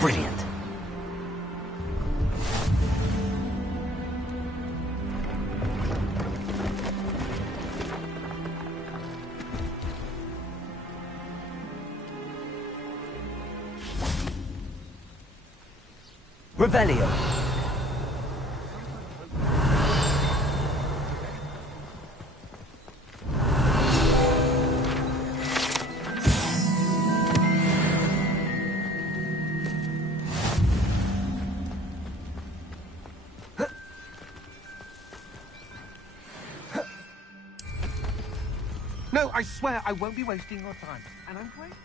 Brilliant. Revelio. No, I swear I won't be wasting your time. And I'm grateful.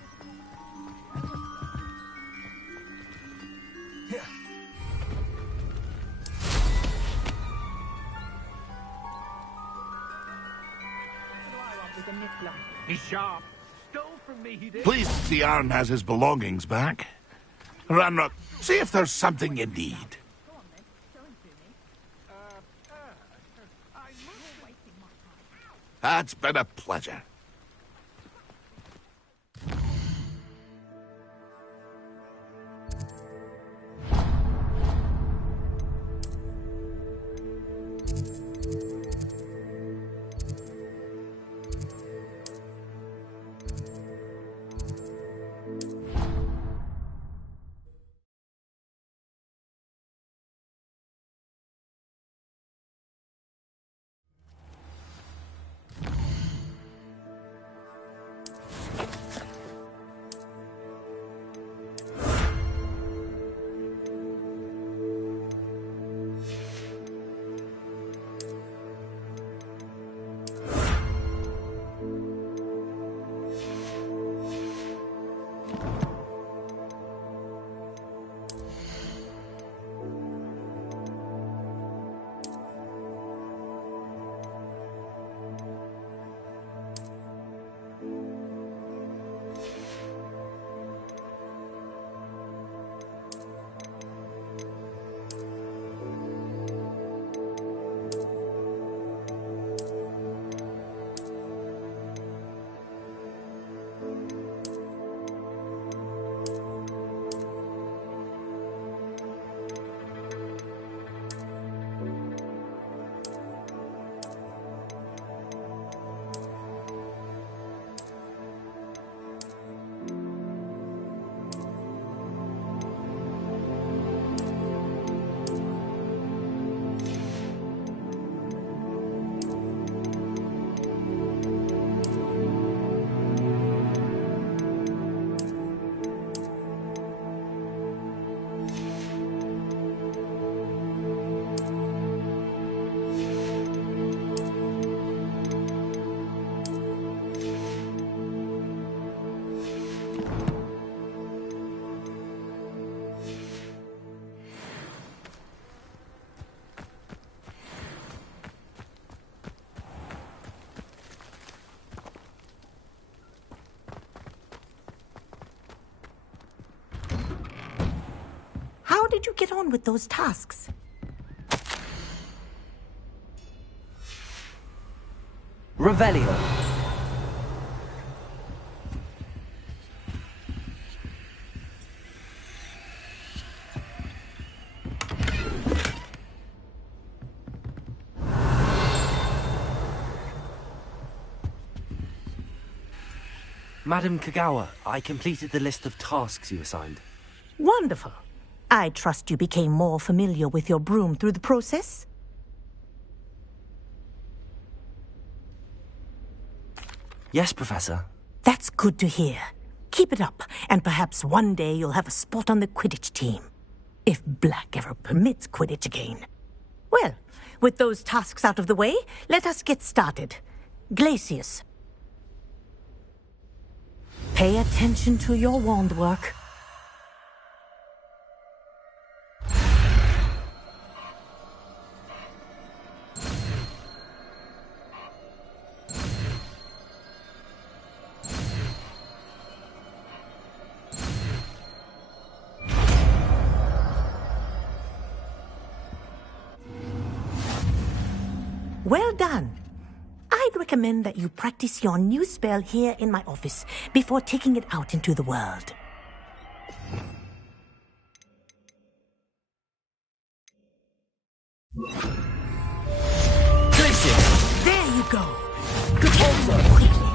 He's sharp. Stole from me, he did. Pleased ㅎㄱ낳has his belongings back. Ranrock, see if there's something you need. It's been a pleasure. How did you get on with those tasks? Revelio. Madam Kagawa, I completed the list of tasks you assigned. Wonderful. I trust you became more familiar with your broom through the process? Yes, Professor. That's good to hear. Keep it up, and perhaps one day you'll have a spot on the Quidditch team. If Black ever permits Quidditch again. Well, with those tasks out of the way, let us get started. Glacius. Pay attention to your wand work. Well done. I'd recommend that you practice your new spell here in my office before taking it out into the world. There you go. Good also quickly.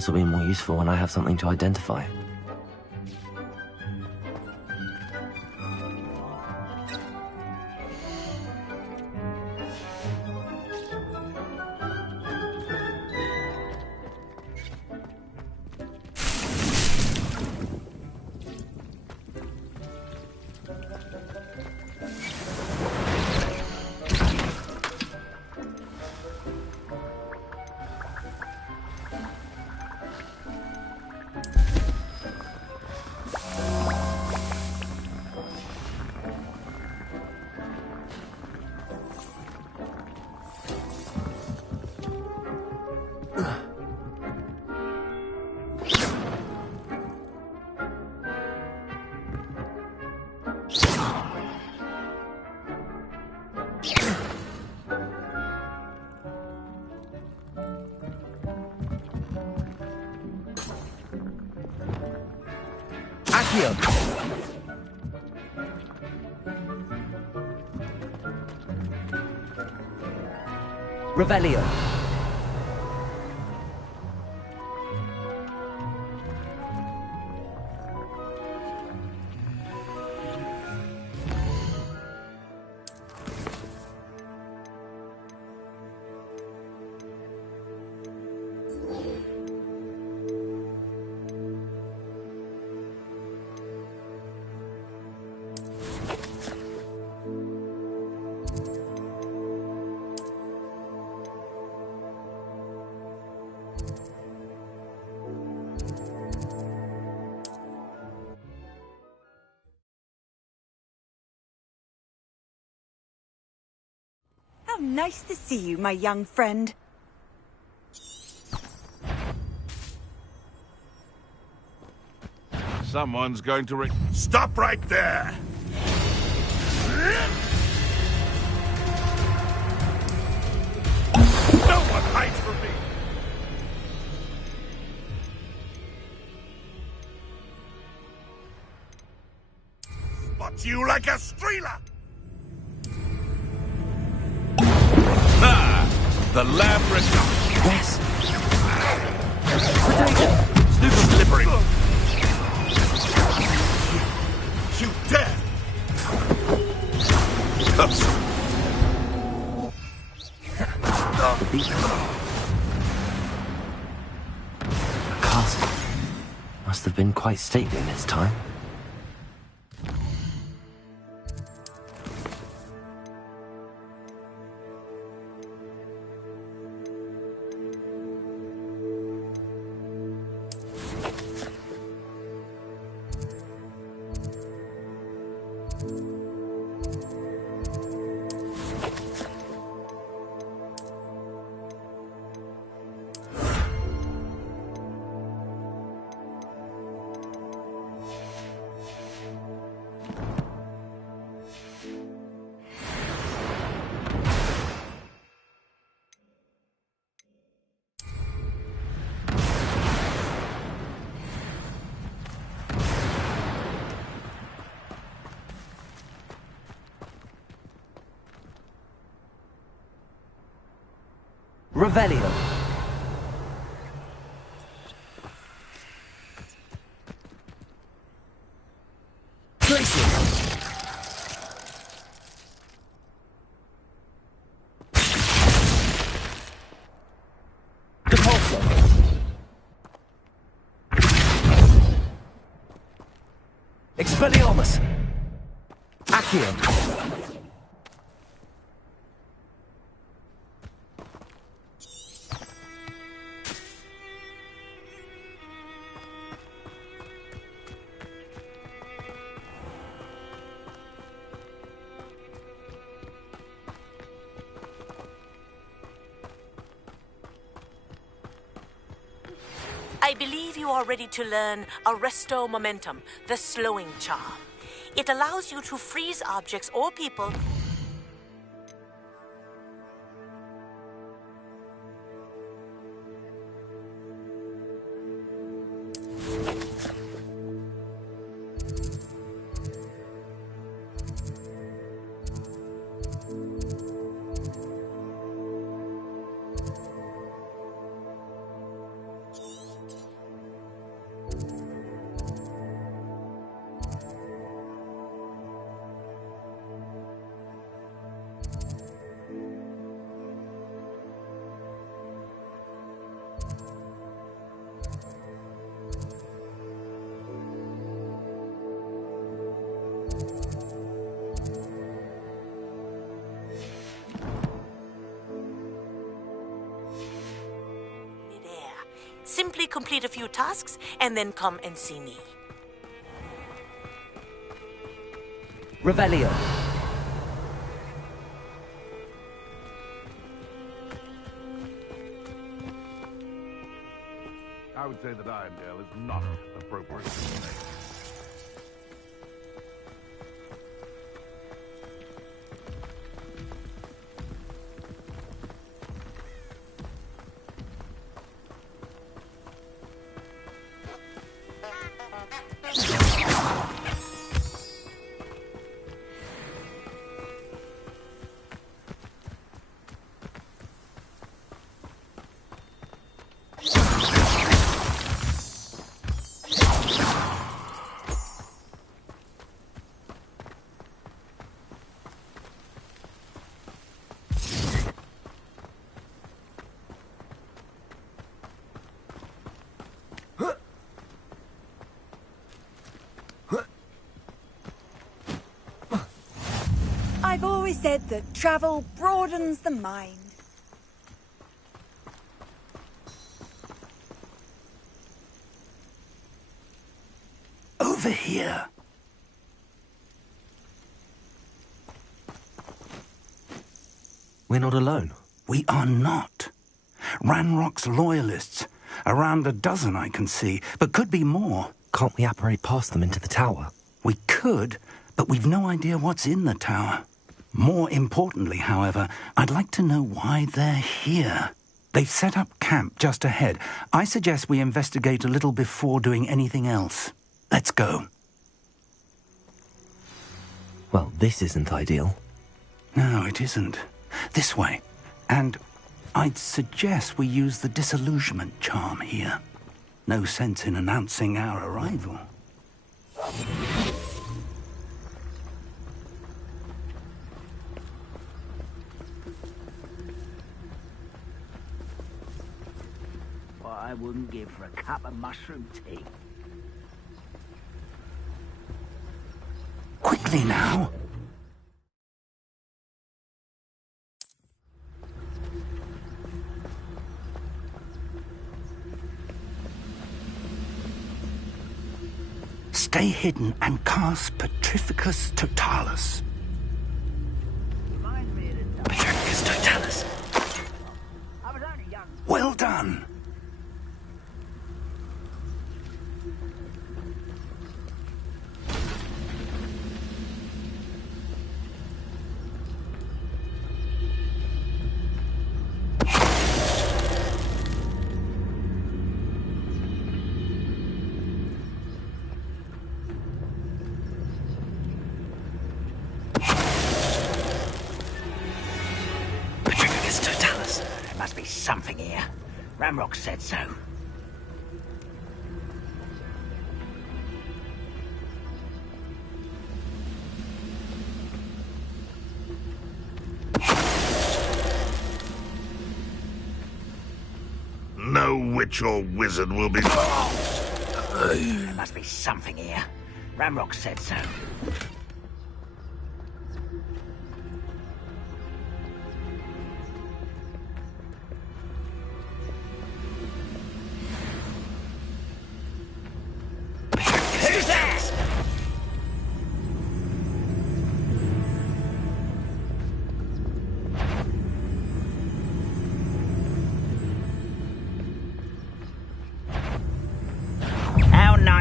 This will be more useful when I have something to identify. Revelio. How nice to see you, my young friend. Someone's going to Stop right there! No one hides from me! Spot you like a streeler! The lab recovered. Yes! Snooper slippery. You dare! The castle must have been quite stately in its time. Revelio. Expelliarmus! Accio! I believe you are ready to learn Arresto Momentum, the slowing charm. It allows you to freeze objects or people. Simply complete a few tasks and then come and see me. Revelio. I would say that Irondale is not appropriate for snakes. I've always said that travel broadens the mind. Over here. We're not alone. We are not. Ranrock's loyalists. Around a dozen I can see, but could be more. Can't we apparate past them into the tower? We could, but we've no idea what's in the tower. More importantly, however, I'd like to know why they're here. They've set up camp just ahead. I suggest we investigate a little before doing anything else. Let's go. Well, this isn't ideal. No, it isn't. This way. And I'd suggest we use the disillusionment charm here. No sense in announcing our arrival. What I wouldn't give for a cup of mushroom tea. Quickly now. Stay hidden and cast Petrificus Totalis. Reminds me of the time Petrificus Totalis. I was only young. Well done. Petrificus Totalis. There must be something here. Ramrock said so. No witch or wizard will be... There must be something here. Ramrock said so. Who's that?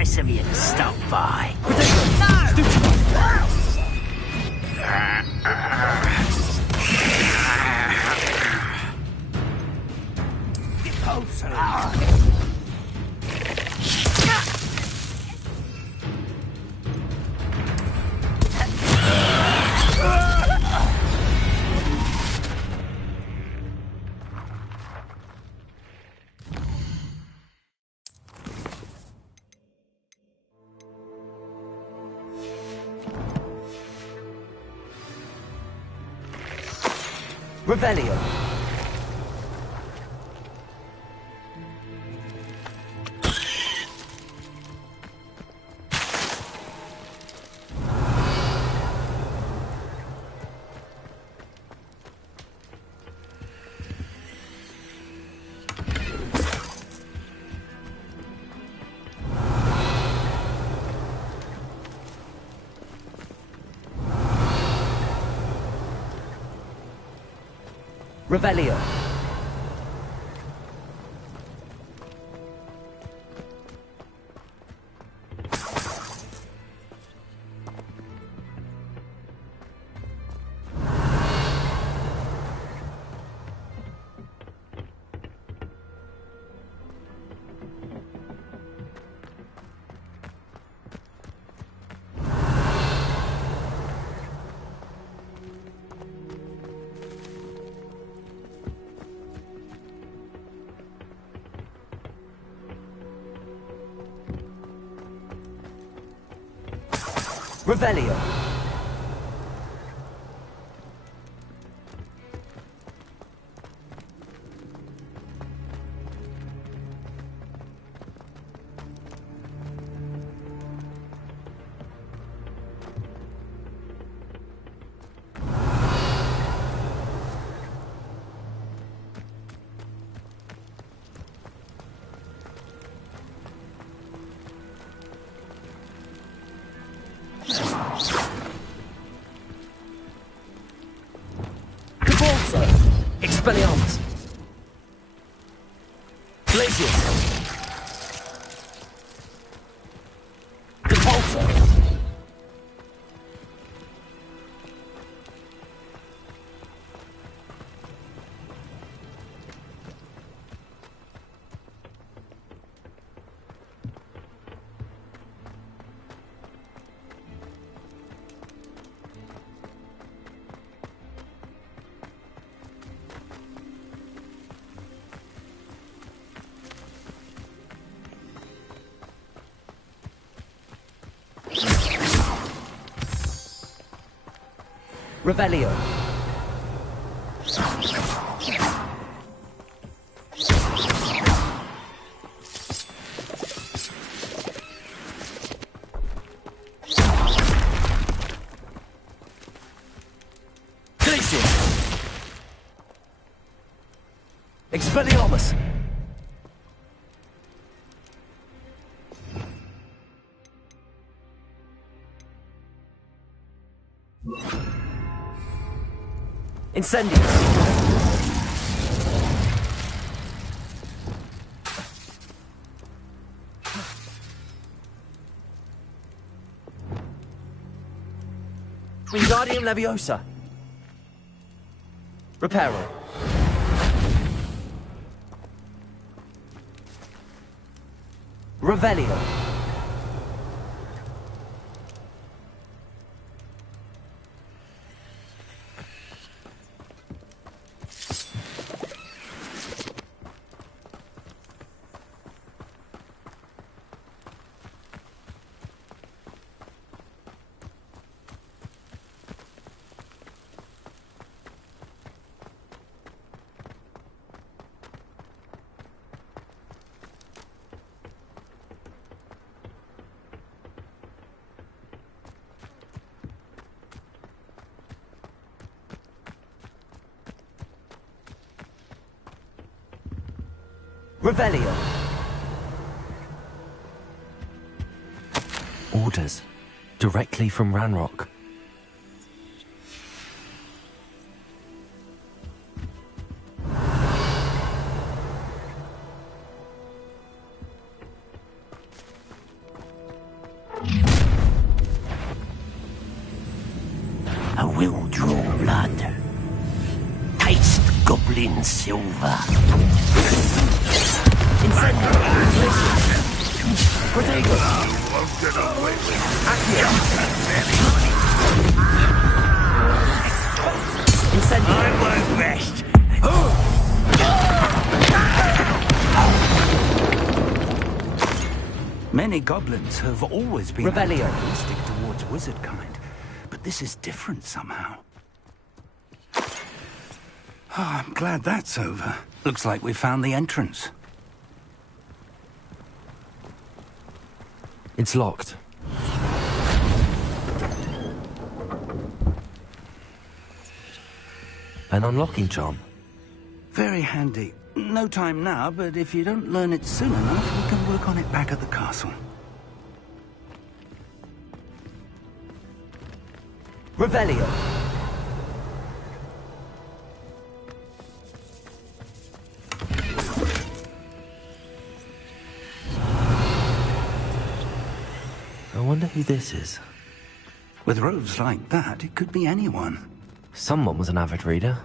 nice of you to stop by. Get closer. Revelio. Revelio. Revelio. Expelliarmus. Glacius. Depulso. Revelio. Glacius. Expelliarmus. Incendius. Wingardium Leviosa. Reparo. Revelio. Revelio. Orders. Directly from Ranrock. sterling silver. I won't rest. Many goblins have always been Revelio. antagonistic towards wizard kind, but this is different somehow. Oh, I'm glad that's over. Looks like we found the entrance. It's locked. An unlocking charm. Very handy. No time now, but if you don't learn it soon enough, we can work on it back at the castle. Revelio. I wonder who this is. With robes like that, it could be anyone. Someone was an avid reader.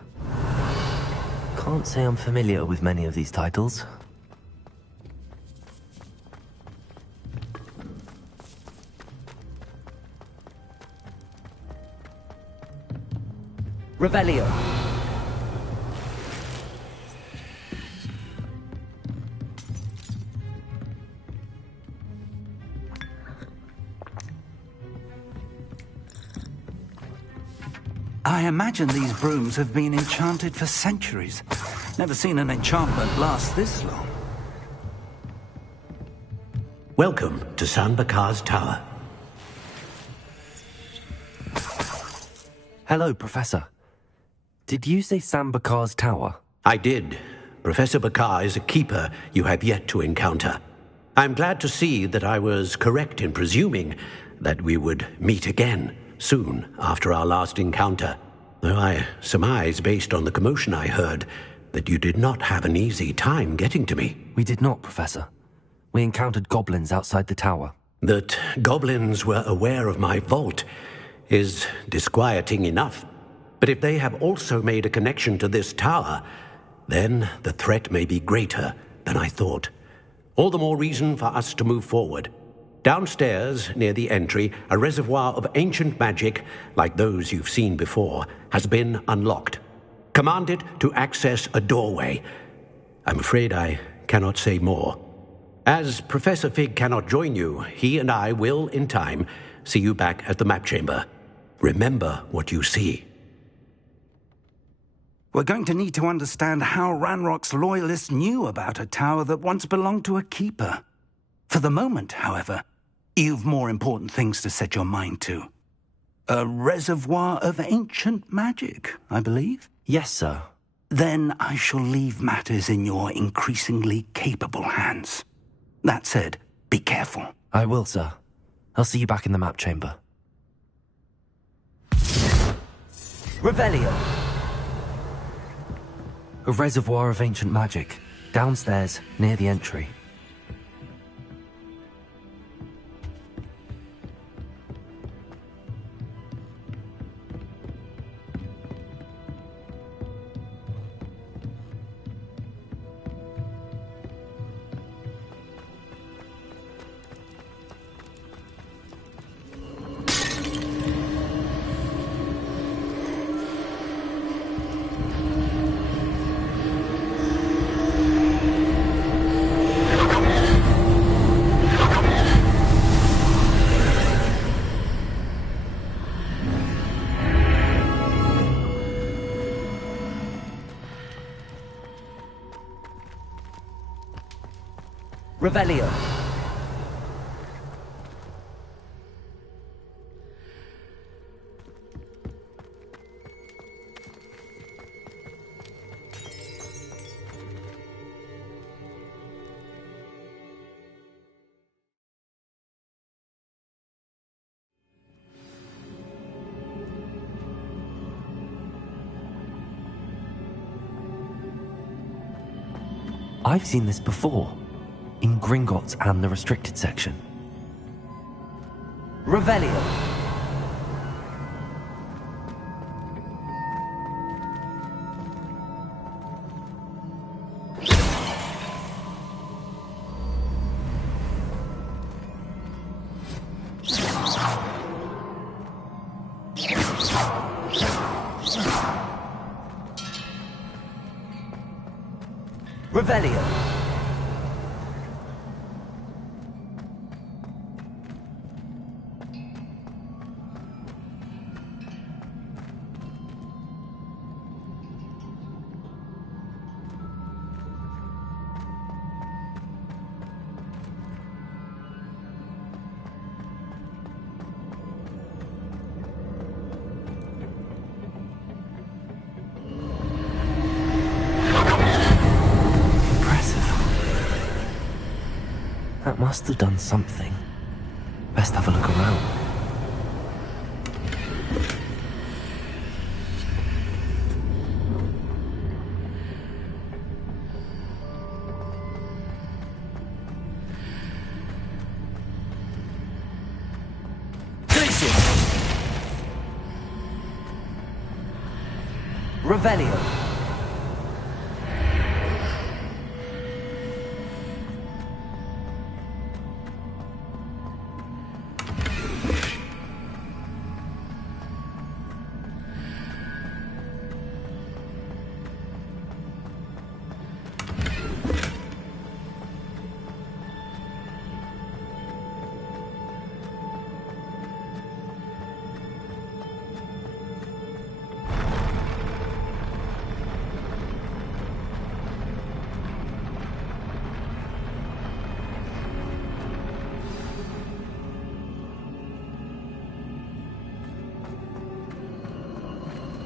Can't say I'm familiar with many of these titles. Revelio. I imagine these brooms have been enchanted for centuries. Never seen an enchantment last this long. Welcome to ㅎㄱағ's tower. Hello, Professor. Did you say ㅎㄱағ's tower? I did. Professor ㅍΩ is a keeper you have yet to encounter. I'm glad to see that I was correct in presuming that we would meet again soon after our last encounter, though I surmise, based on the commotion I heard, that you did not have an easy time getting to me. We did not, Professor. We encountered goblins outside the tower. That goblins were aware of my vault is disquieting enough. But if they have also made a connection to this tower, then the threat may be greater than I thought. All the more reason for us to move forward. Downstairs, near the entry, a reservoir of ancient magic, like those you've seen before, has been unlocked. Command it to access a doorway. I'm afraid I cannot say more. As Professor Fig cannot join you, he and I will, in time, see you back at the map chamber. Remember what you see. We're going to need to understand how Ranrock's loyalists knew about a tower that once belonged to a keeper. For the moment, however, you've more important things to set your mind to. A reservoir of ancient magic, I believe? Yes, sir. Then I shall leave matters in your increasingly capable hands. That said, be careful. I will, sir. I'll see you back in the map chamber. Revelio. A reservoir of ancient magic. Downstairs, near the entry. Revelio. I've seen this before. In Gringotts and the restricted section. Revelio. Revelio. That must have done something. Best have a look around. Revelio.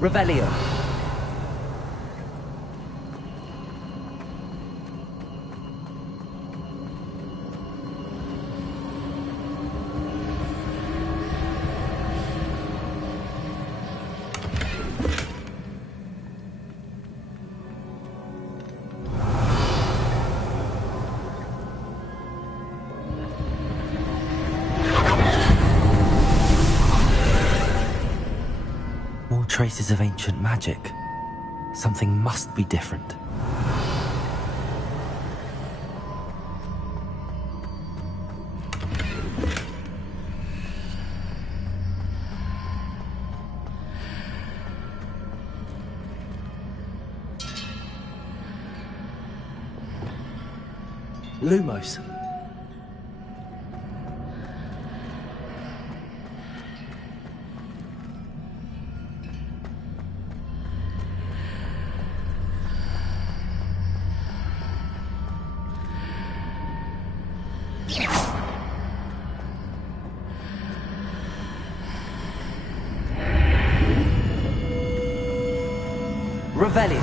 Revelio. Traces of ancient magic. Something must be different. Lumos. Revelio.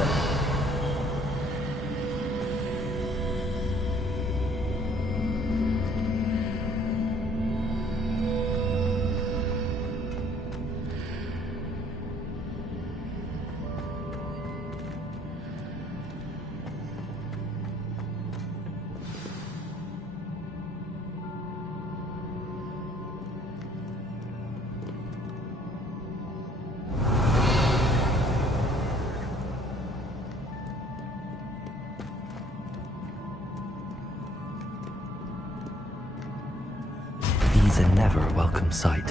These are never a welcome sight.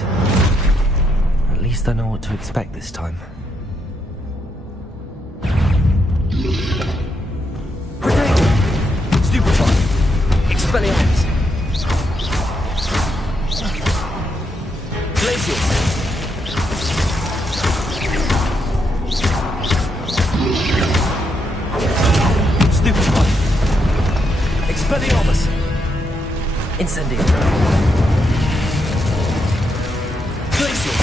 At least I know what to expect this time. Stupefy. Expelliarmus. Glacius. Stupefy. Expelliarmus. Incendio. Glacius.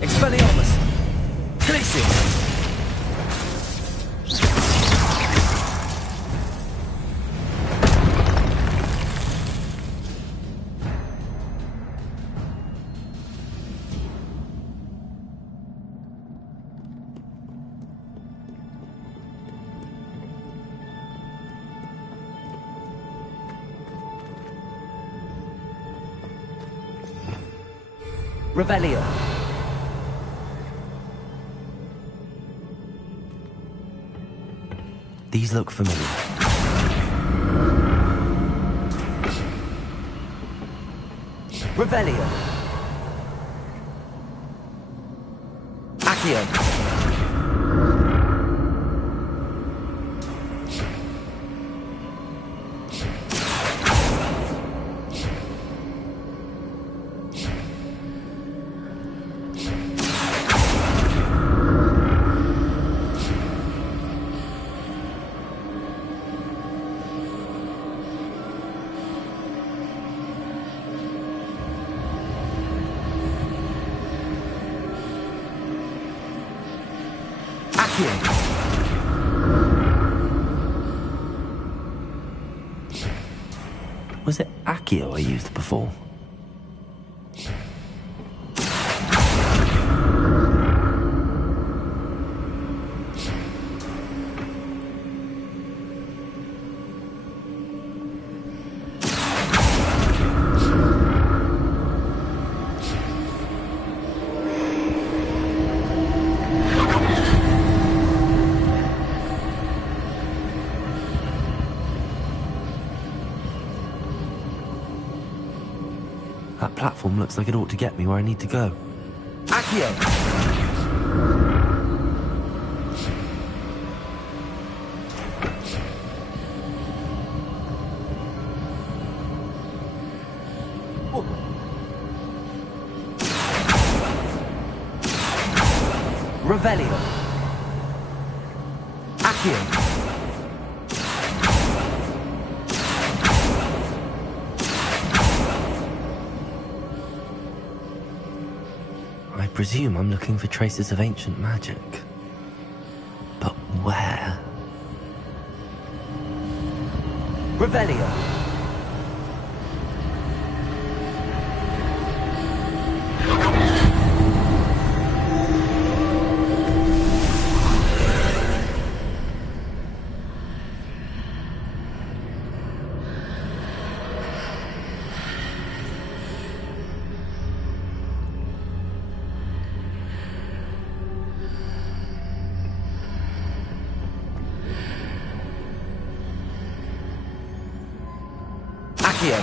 Expelliarmus. Glacius. Revelio. These look familiar. Revelio. Accio. Was it Accio I used before? That platform looks like it ought to get me where I need to go. Accio. Revelio. Accio. I presume I'm looking for traces of ancient magic. But where? Revelio. Accio.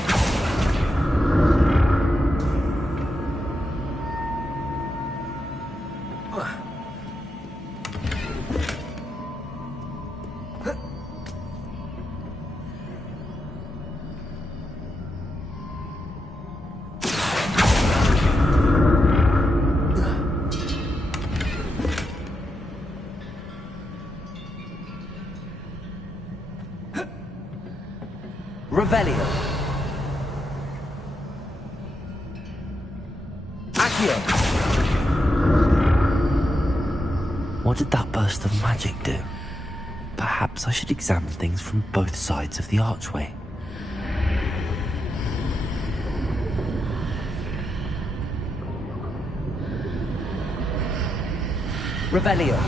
Revelio. Accio. What did that burst of magic do? Perhaps I should examine things from both sides of the archway. Revelio.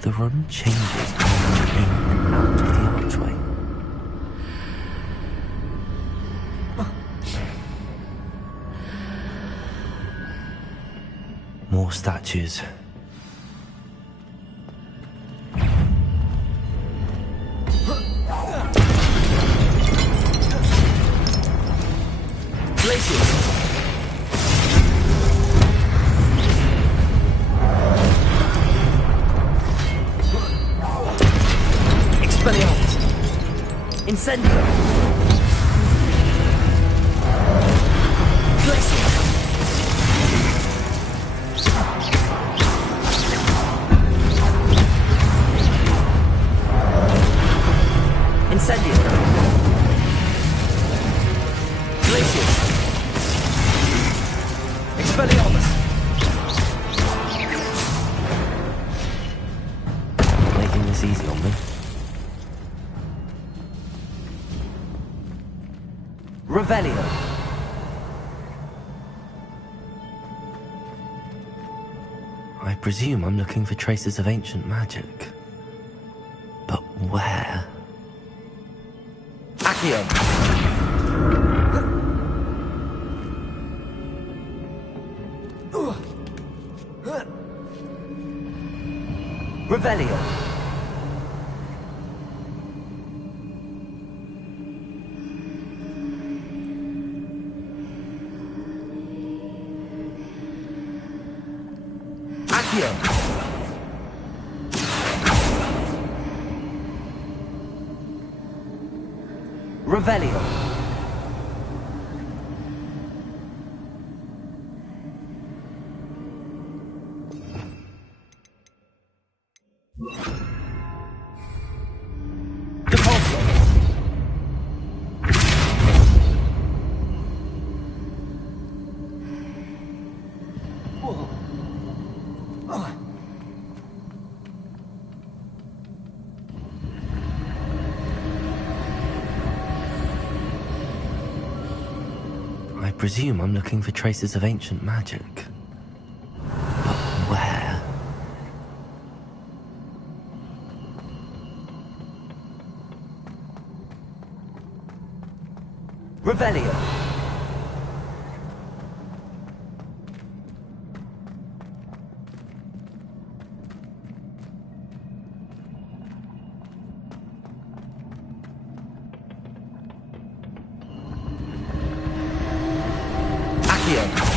The room changes in and out of the archway. More statues. Incendio. Glacier. Incendio. Glacier. Expelliarmus. Making this easy on me. Revelio. I presume I'm looking for traces of ancient magic. But where? Accio! Revelio! Accio! Revelio! I presume I'm looking for traces of ancient magic. But where? Revelio! Accio!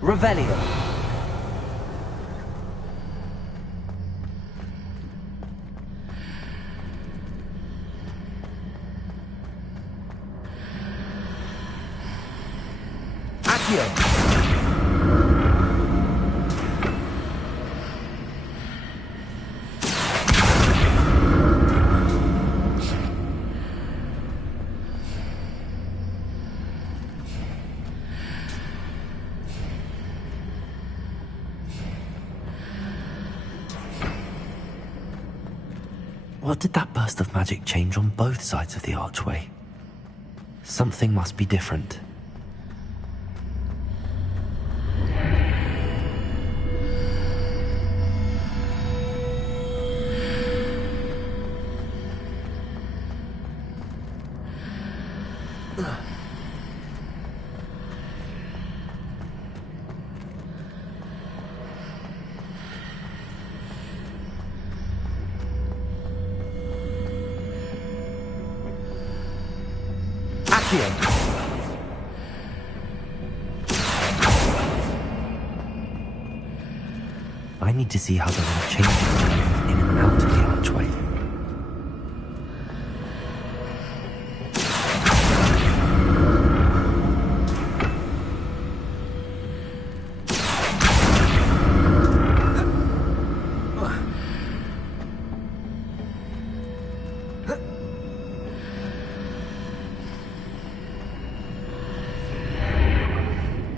Revelio! Accio! What did that burst of magic change on both sides of the archway? Something must be different. Accio! I need to see how the light changes in and out of the archway.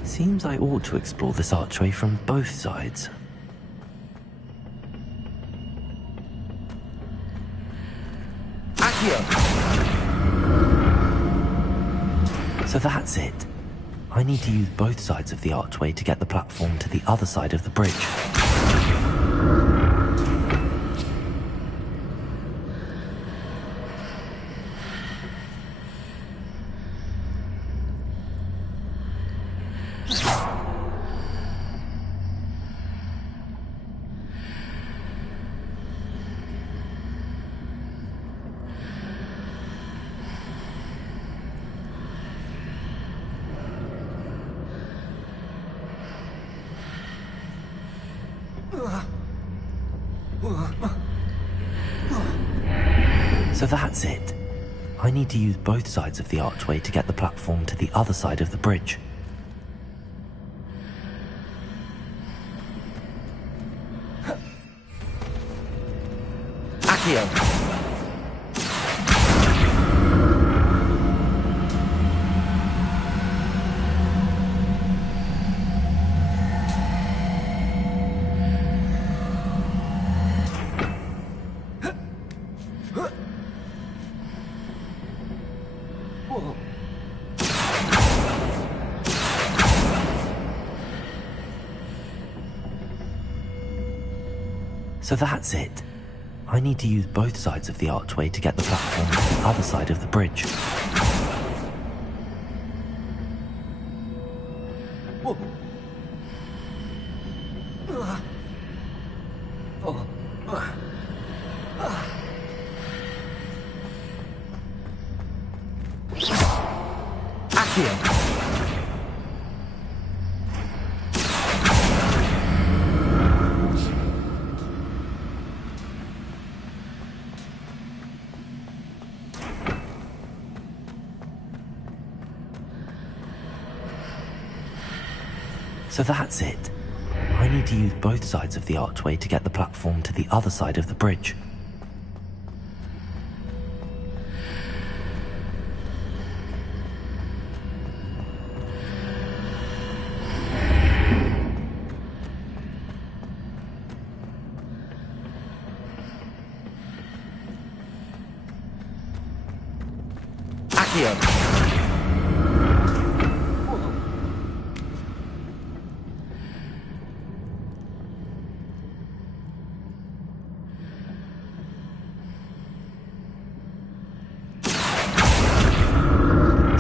Seems I ought to explore this archway from both sides. Accio! So that's it. I need to use both sides of the archway to get the platform to the other side of the bridge. So that's it. I need to use both sides of the archway to get the platform to the other side of the bridge. Accio! So that's it. I need to use both sides of the archway to get the platform to the other side of the bridge. Accio! So that's it. I need to use both sides of the archway to get the platform to the other side of the bridge. Accio!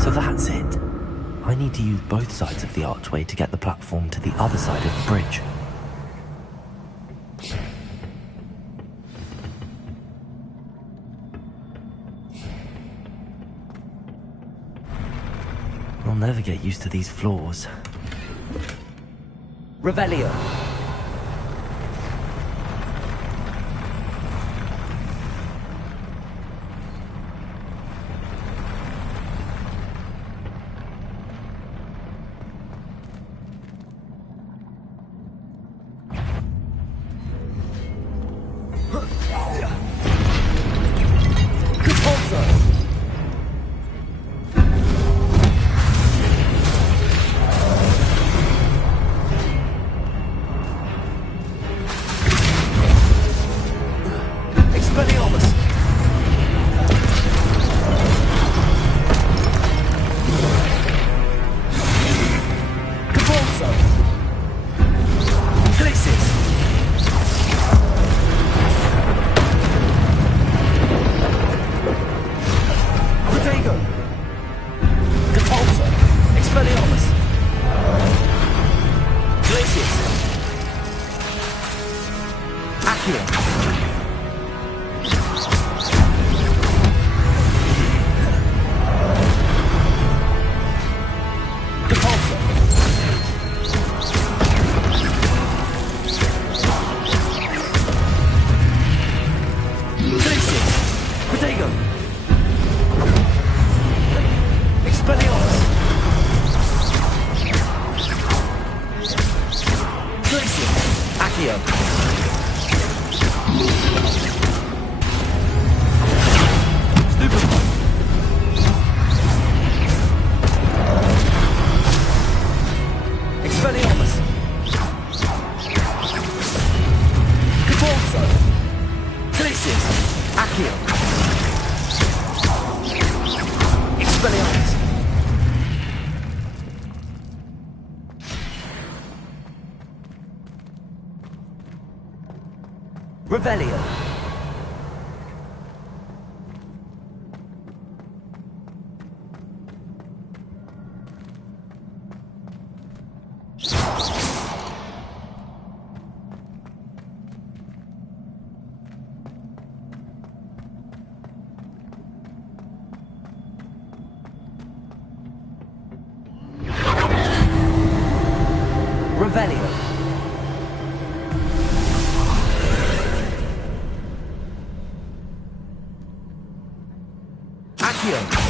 So that's it. I need to use both sides of the archway to get the platform to the other side of the bridge. I'll never get used to these floors. Revelio! Revelio. Revelio. Accio.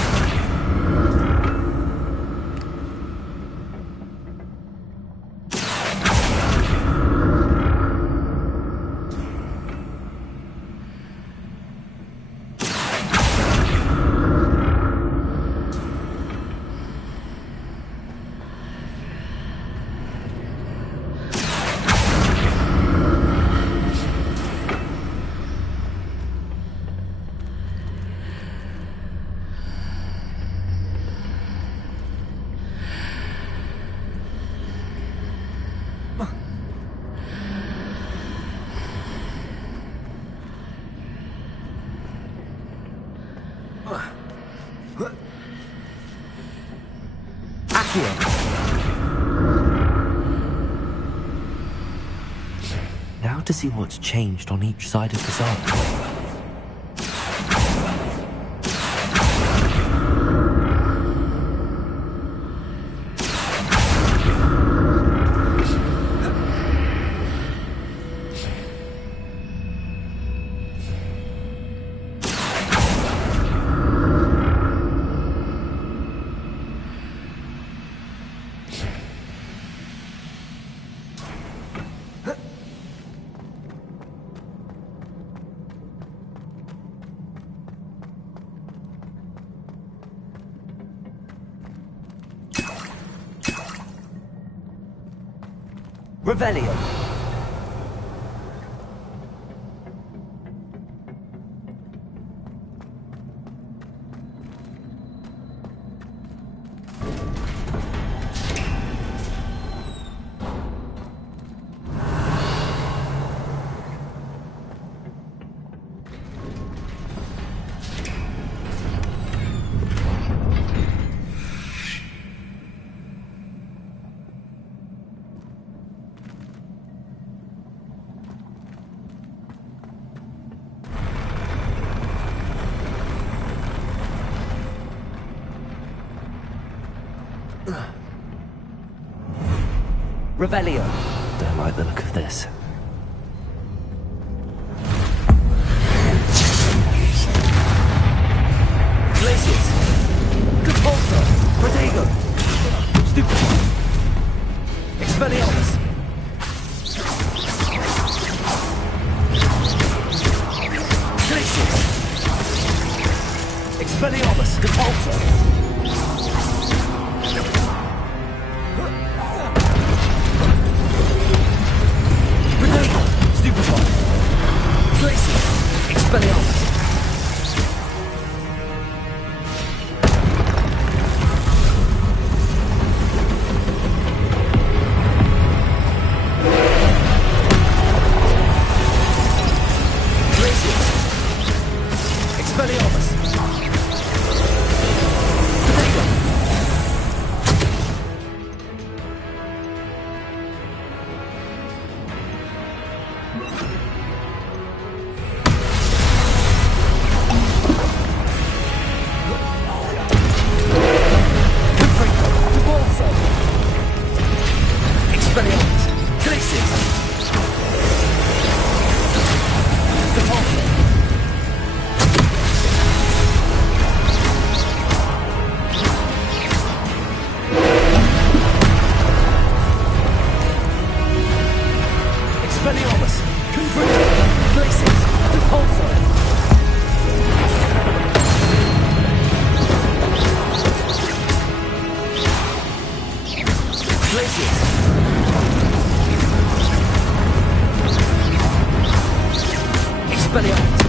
Now to see what's changed on each side of this archway. Revelio. Revelio. Don't like the look of this. Glaciers. Compulsor. Protego. Stupefy. Expelliarmus. Glaciers. Expelliarmus. Compulsor. Expelliarmus! Glaciers! Expelliarmus! Potato! Expelliarmus! Confringo! Glaciers! Repulsor! Glaciers! Expelliarmus!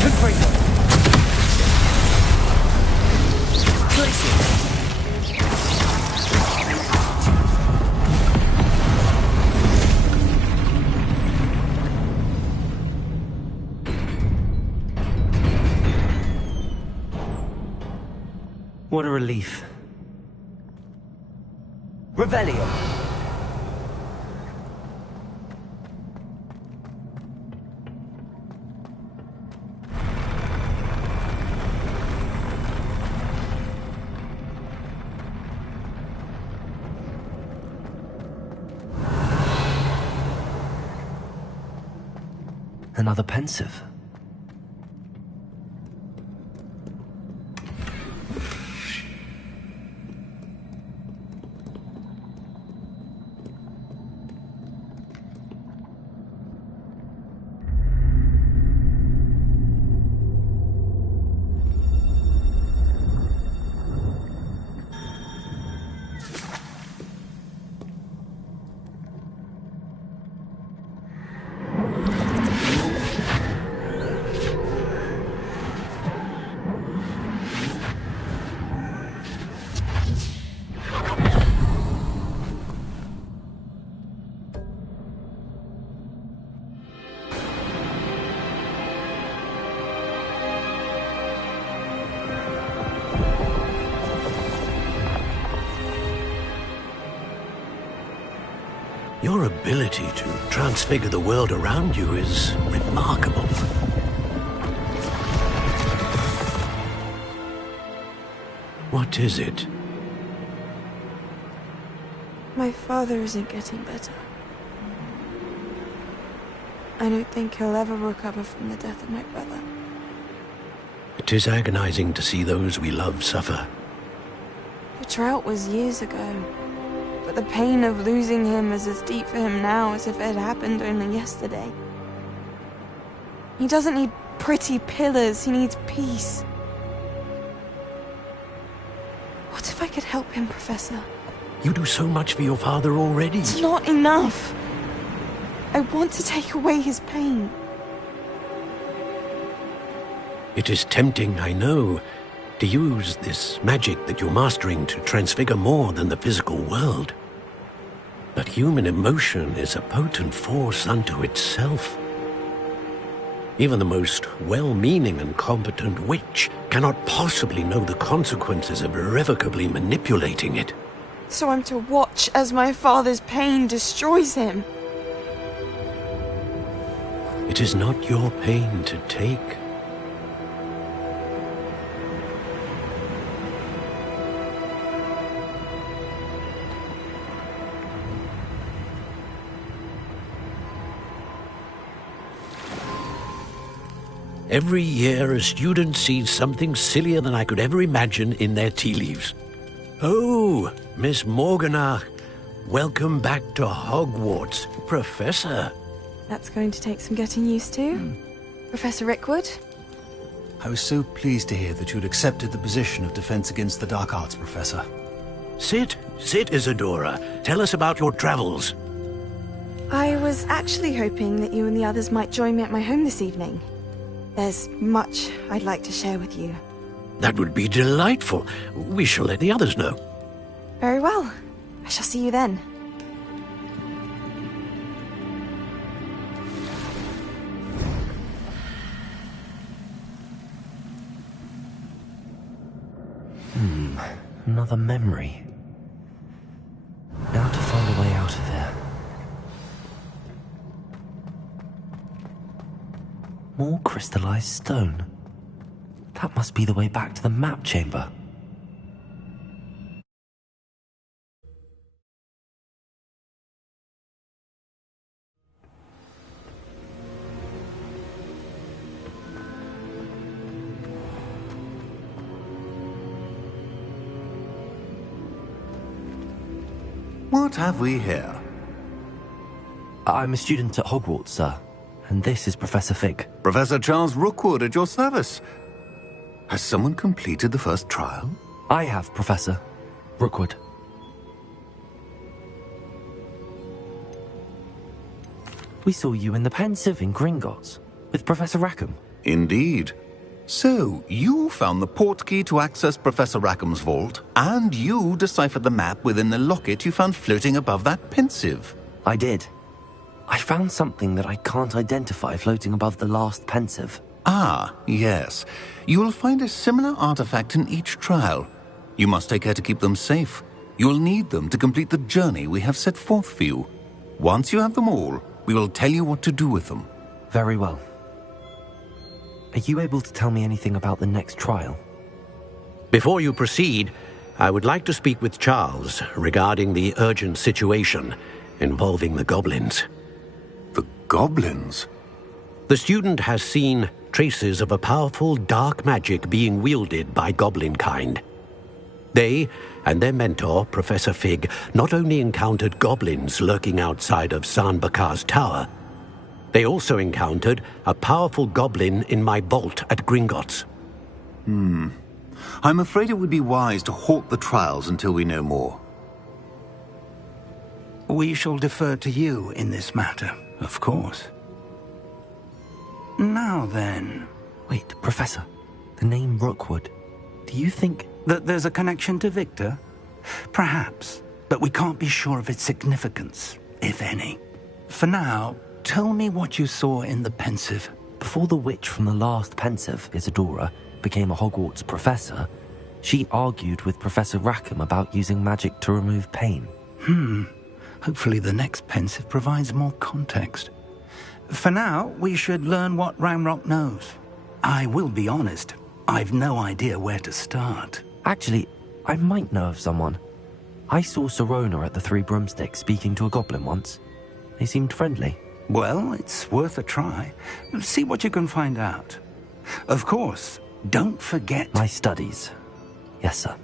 Confringo! Glaciers! What a relief. Revelio! Another pensive. Your ability to transfigure the world around you is remarkable. What is it? My father isn't getting better. I don't think he'll ever recover from the death of my brother. It is agonizing to see those we love suffer. The drought was years ago, but the pain of losing him is as deep for him now as if it had happened only yesterday. He doesn't need pretty pillars, he needs peace. What if I could help him, Professor? You do so much for your father already. It's not enough. I want to take away his pain. It is tempting, I know, to use this magic that you're mastering to transfigure more than the physical world. But human emotion is a potent force unto itself. Even the most well-meaning and competent witch cannot possibly know the consequences of irrevocably manipulating it. So I'm to watch as my father's pain destroys him. It is not your pain to take. Every year, a student sees something sillier than I could ever imagine in their tea leaves. Oh, Miss Morganach, welcome back to Hogwarts, Professor. That's going to take some getting used to. Professor Rickwood? I was so pleased to hear that you'd accepted the position of Defense Against the Dark Arts, Professor. Sit, Isadora. Tell us about your travels. I was actually hoping that you and the others might join me at my home this evening. There's much I'd like to share with you. That would be delightful. We shall let the others know. Very well. I shall see you then. Another memory. Now to find a way out of here. More crystallized stone. That must be the way back to the map chamber. What have we here? I'm a student at Hogwarts, sir. And this is Professor Fig. Professor Charles Rookwood at your service. Has someone completed the first trial? I have, Professor Rookwood. We saw you in the Pensieve in Gringotts with Professor Rackham. Indeed. So, you found the portkey to access Professor Rackham's vault, and you deciphered the map within the locket you found floating above that Pensieve. I did. I found something that I can't identify floating above the last Pensieve. Ah, yes. You will find a similar artifact in each trial. You must take care to keep them safe. You will need them to complete the journey we have set forth for you. Once you have them all, we will tell you what to do with them. Very well. Are you able to tell me anything about the next trial? Before you proceed, I would like to speak with Charles regarding the urgent situation involving the goblins. The goblins? The student has seen traces of a powerful dark magic being wielded by goblin kind. They and their mentor, Professor Fig, not only encountered goblins lurking outside of ㅎㄱ낳's tower, they also encountered a powerful goblin in my vault at Gringotts. I'm afraid it would be wise to halt the trials until we know more. We shall defer to you in this matter, of course. Now then... Wait, Professor. The name Rookwood. Do you think... that there's a connection to Victor? Perhaps, but we can't be sure of its significance, if any. For now, tell me what you saw in the pensive. Before the witch from the last pensive, Isadora, became a Hogwarts professor, she argued with Professor Rackham about using magic to remove pain. Hopefully the next pensive provides more context. For now, we should learn what Ranrock knows. I will be honest, I've no idea where to start. Actually, I might know of someone. I saw Sirona at the Three Broomsticks speaking to a goblin once. They seemed friendly. Well, it's worth a try. See what you can find out. Of course, don't forget... My studies. Yes, sir.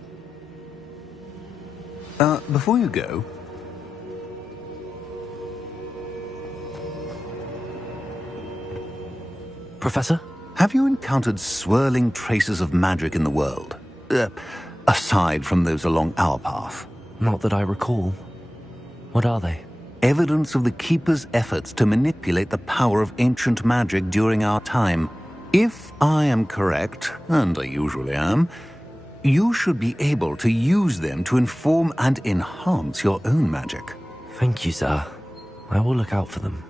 Before you go... Professor? Have you encountered swirling traces of magic in the world? Aside from those along our path? Not that I recall. What are they? Evidence of the Keeper's efforts to manipulate the power of ancient magic during our time. If I am correct, and I usually am, you should be able to use them to inform and enhance your own magic. Thank you, sir. I will look out for them.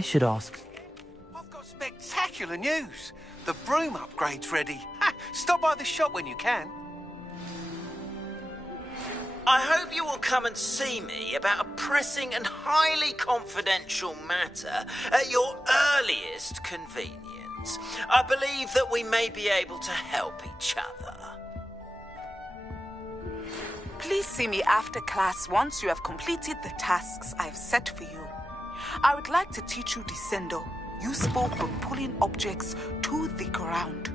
I should ask... I've got spectacular news. The broom upgrade's ready. Ha! Stop by the shop when you can. I hope you will come and see me about a pressing and highly confidential matter at your earliest convenience. I believe that we may be able to help each other. Please see me after class once you have completed the tasks I've set for you. I would like to teach you Descendo, useful for pulling objects to the ground.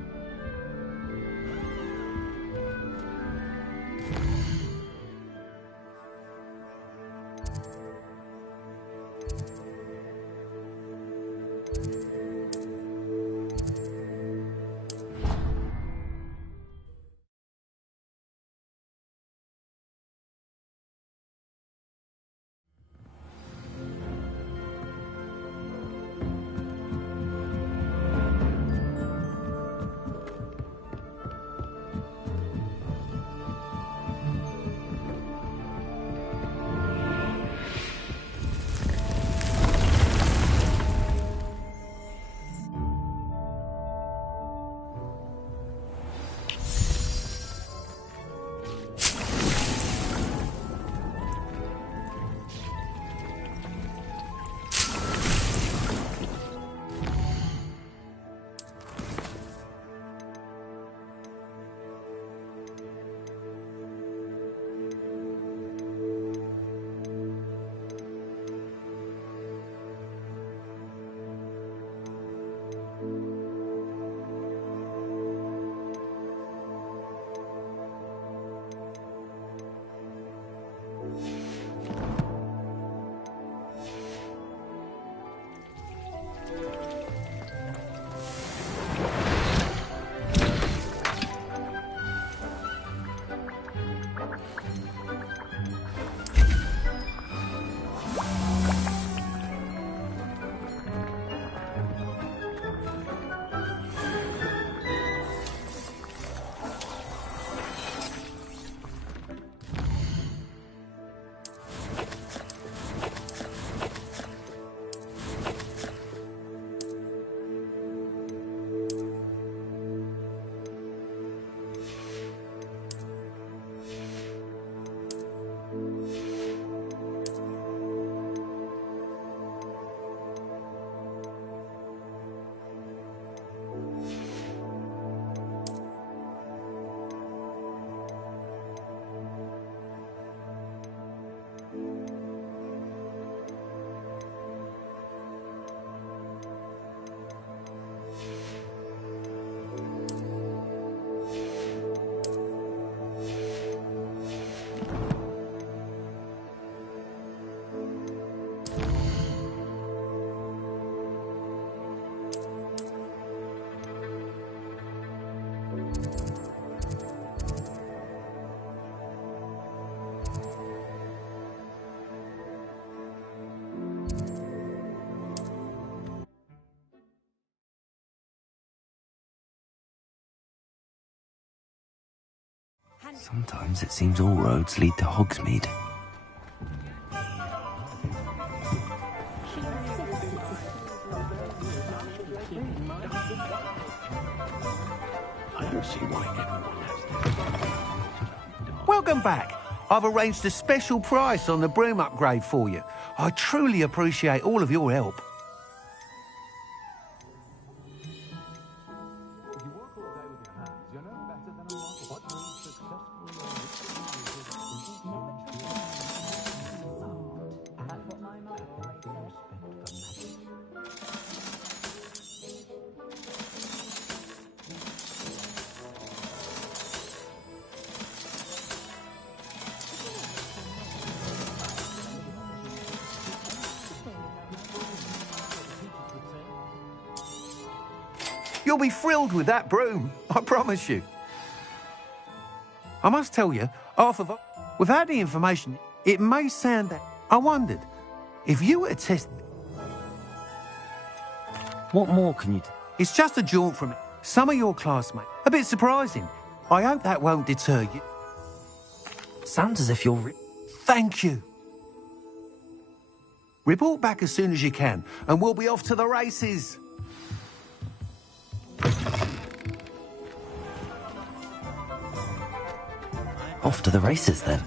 Sometimes it seems all roads lead to Hogsmeade. I don't see why everyone has to... Welcome back. I've arranged a special price on the broom upgrade for you. I truly appreciate all of your help. You'll be thrilled with that broom, I promise you. I must tell you, without the information, it may sound that... I wondered, if you were to test... What more can you do? It's just a jaunt from some of your classmates. A bit surprising. I hope that won't deter you. Sounds as if you're... Thank you. Report back as soon as you can, and we'll be off to the races. Off to the races, then.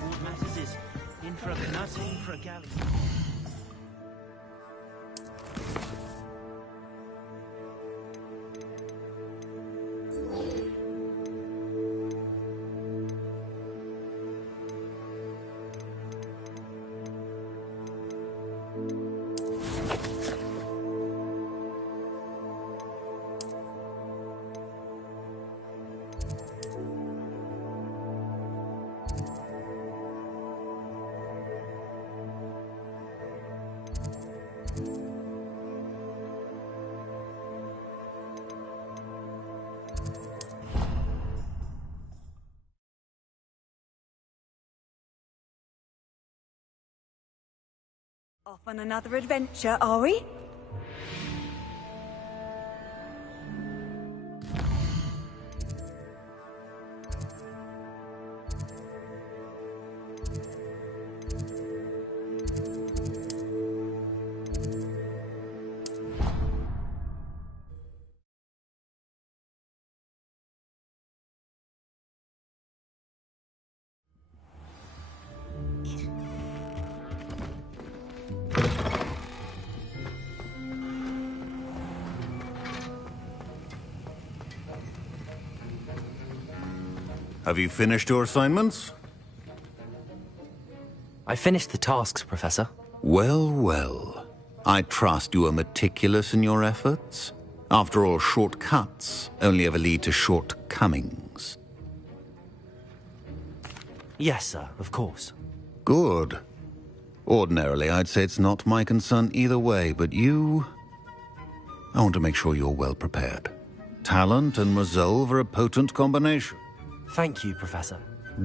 Off on another adventure, are we? Have you finished your assignments? I finished the tasks, Professor. Well, well. I trust you are meticulous in your efforts. After all, shortcuts only ever lead to shortcomings. Yes, sir, of course. Good. Ordinarily, I'd say it's not my concern either way, but you... I want to make sure you're well prepared. Talent and resolve are a potent combination. Thank you, Professor.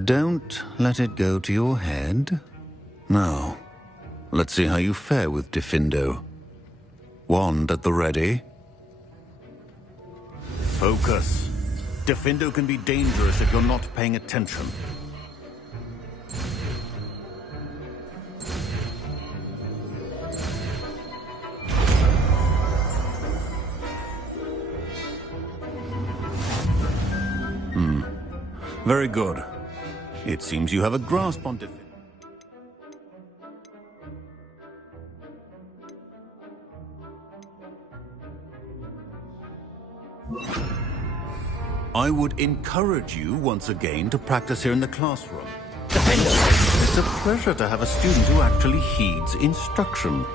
Don't let it go to your head. Now, let's see how you fare with ㅎㄱㄧഘ. Wand at the ready. Focus. ㅎㄱㄧഘ can be dangerous if you're not paying attention. Very good. It seems you have a grasp on ㅎㄱㄧഘ. I would encourage you once again to practice here in the classroom. It's a pleasure to have a student who actually heeds instruction.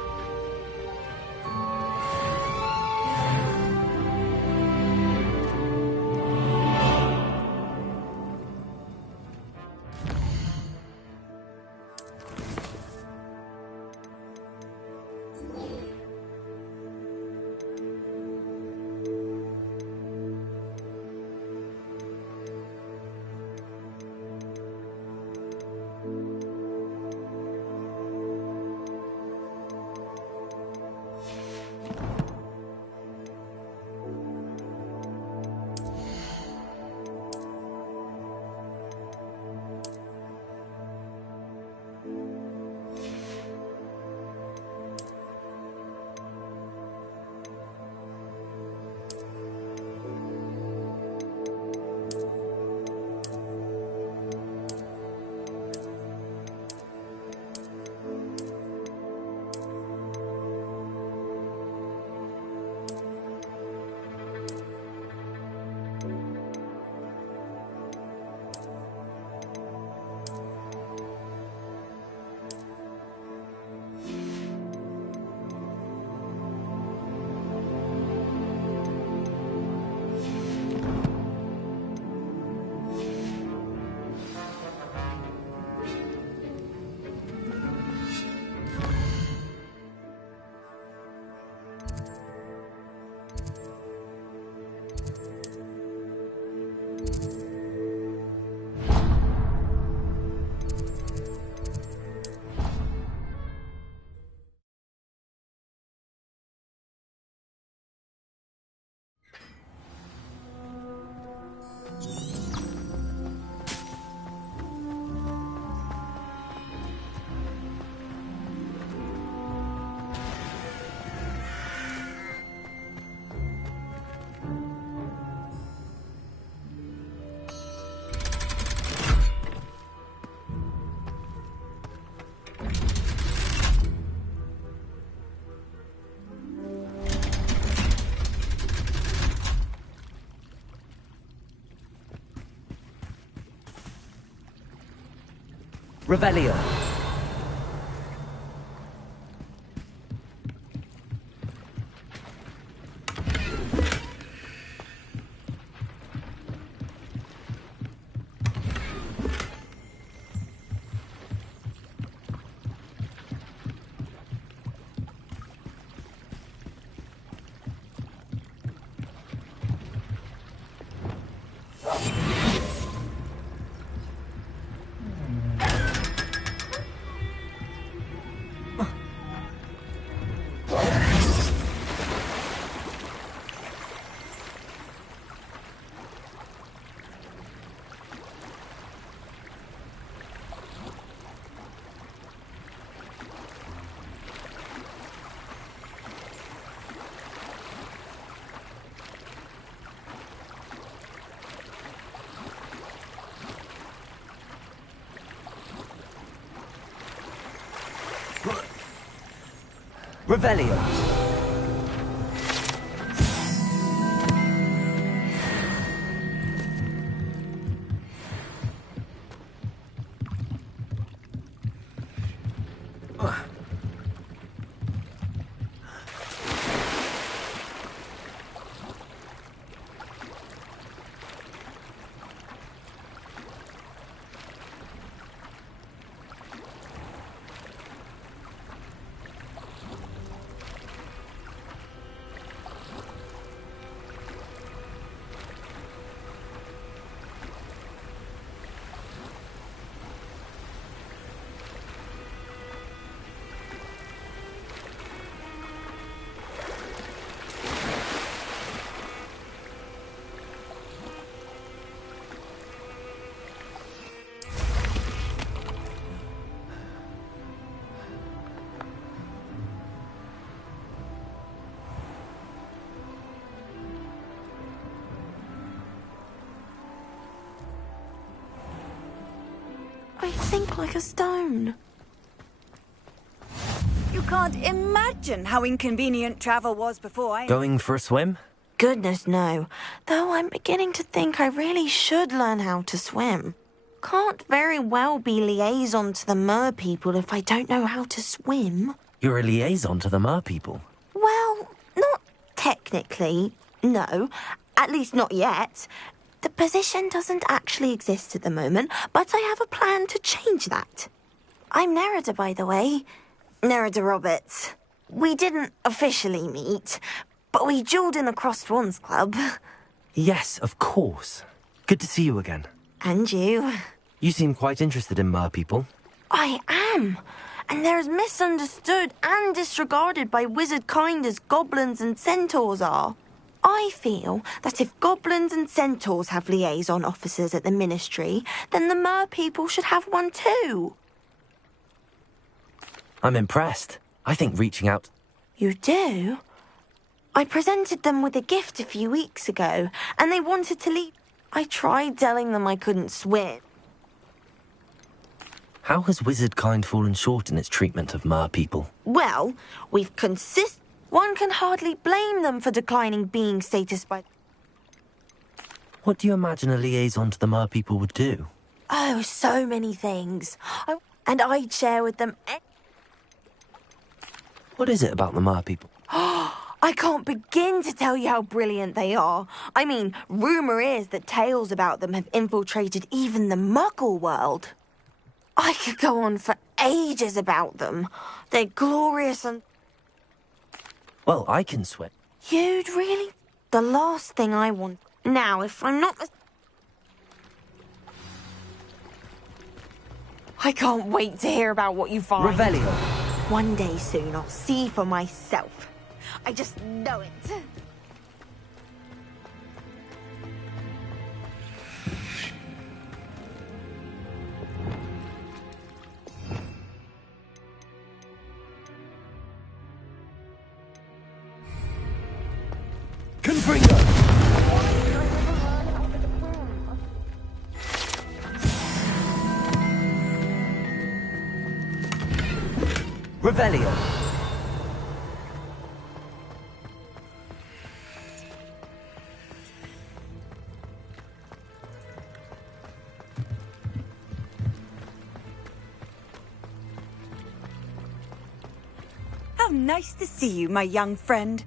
Revelio. Revelio. I think like a stone. You can't imagine how inconvenient travel was before I... Going for a swim? Goodness, no. Though I'm beginning to think I really should learn how to swim. Can't very well be liaison to the mer people if I don't know how to swim. You're a liaison to the mer people? Well, not technically, no. At least not yet. The position doesn't actually exist at the moment, but I have a plan to change that. I'm Nerida, by the way. Nerida Roberts. We didn't officially meet, but we duelled in the Crossed Swans Club. Yes, of course. Good to see you again. And you. You seem quite interested in mer people. I am. And they're as misunderstood and disregarded by wizard kind as goblins and centaurs are. I feel that if goblins and centaurs have liaison officers at the ministry, then the mer people should have one too. I'm impressed. I think reaching out... You do? I presented them with a gift a few weeks ago, and they wanted to leave. I tried telling them I couldn't swim. How has wizard kind fallen short in its treatment of mer people? Well, we've One can hardly blame them for declining being status by... What do you imagine a liaison to the mer people would do? Oh, so many things. And I'd share with them... What is it about the mer people? I can't begin to tell you how brilliant they are. I mean, rumour is that tales about them have infiltrated even the Muggle world. I could go on for ages about them. They're glorious and... Well, I can swim. You'd really... The last thing I want... Now, if I'm not... I can't wait to hear about what you find. Revelio. One day soon, I'll see for myself. I just know it. Confringo. Revelio. nice to see you, my young friend.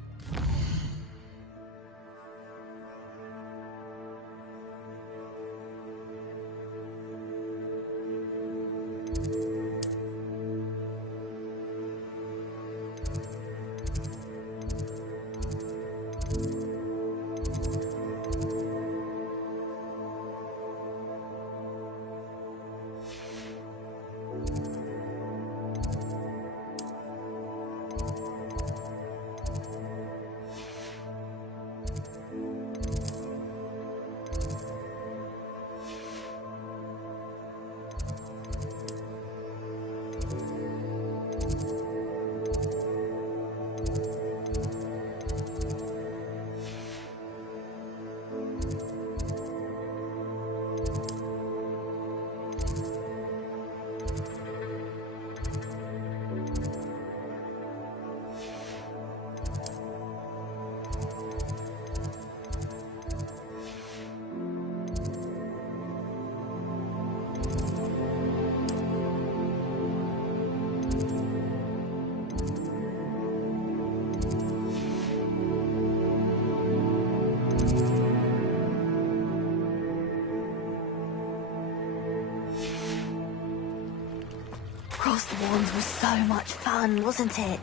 Across the Wands was so much fun, wasn't it?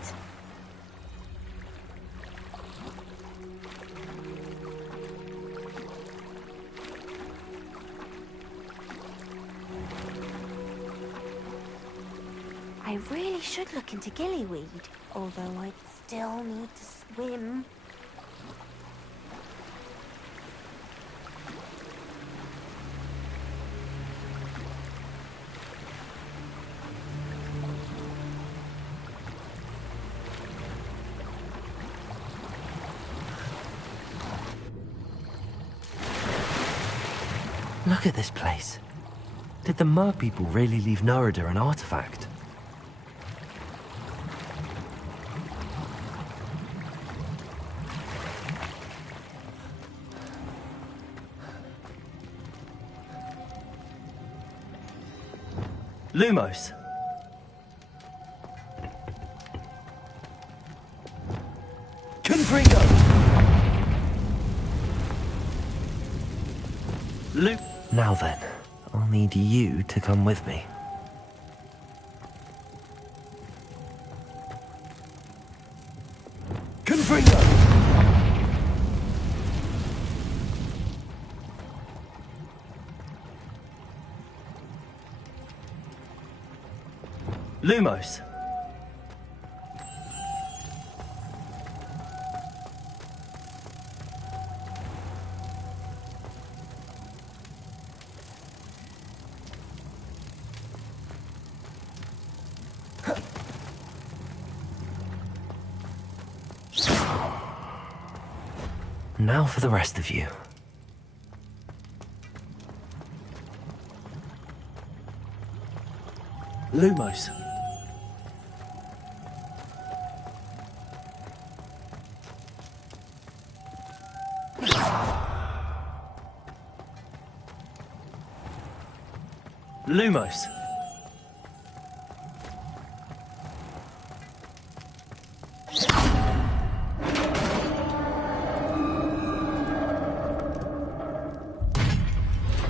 I really should look into gillyweed, although I'd still need to swim. Look at this place. Did the Mer people really leave ㅍհργ an artifact? Lumos! Confringo! Now then, I'll need you to come with me. Confringo! Lumos! Now for the rest of you. Lumos. Lumos.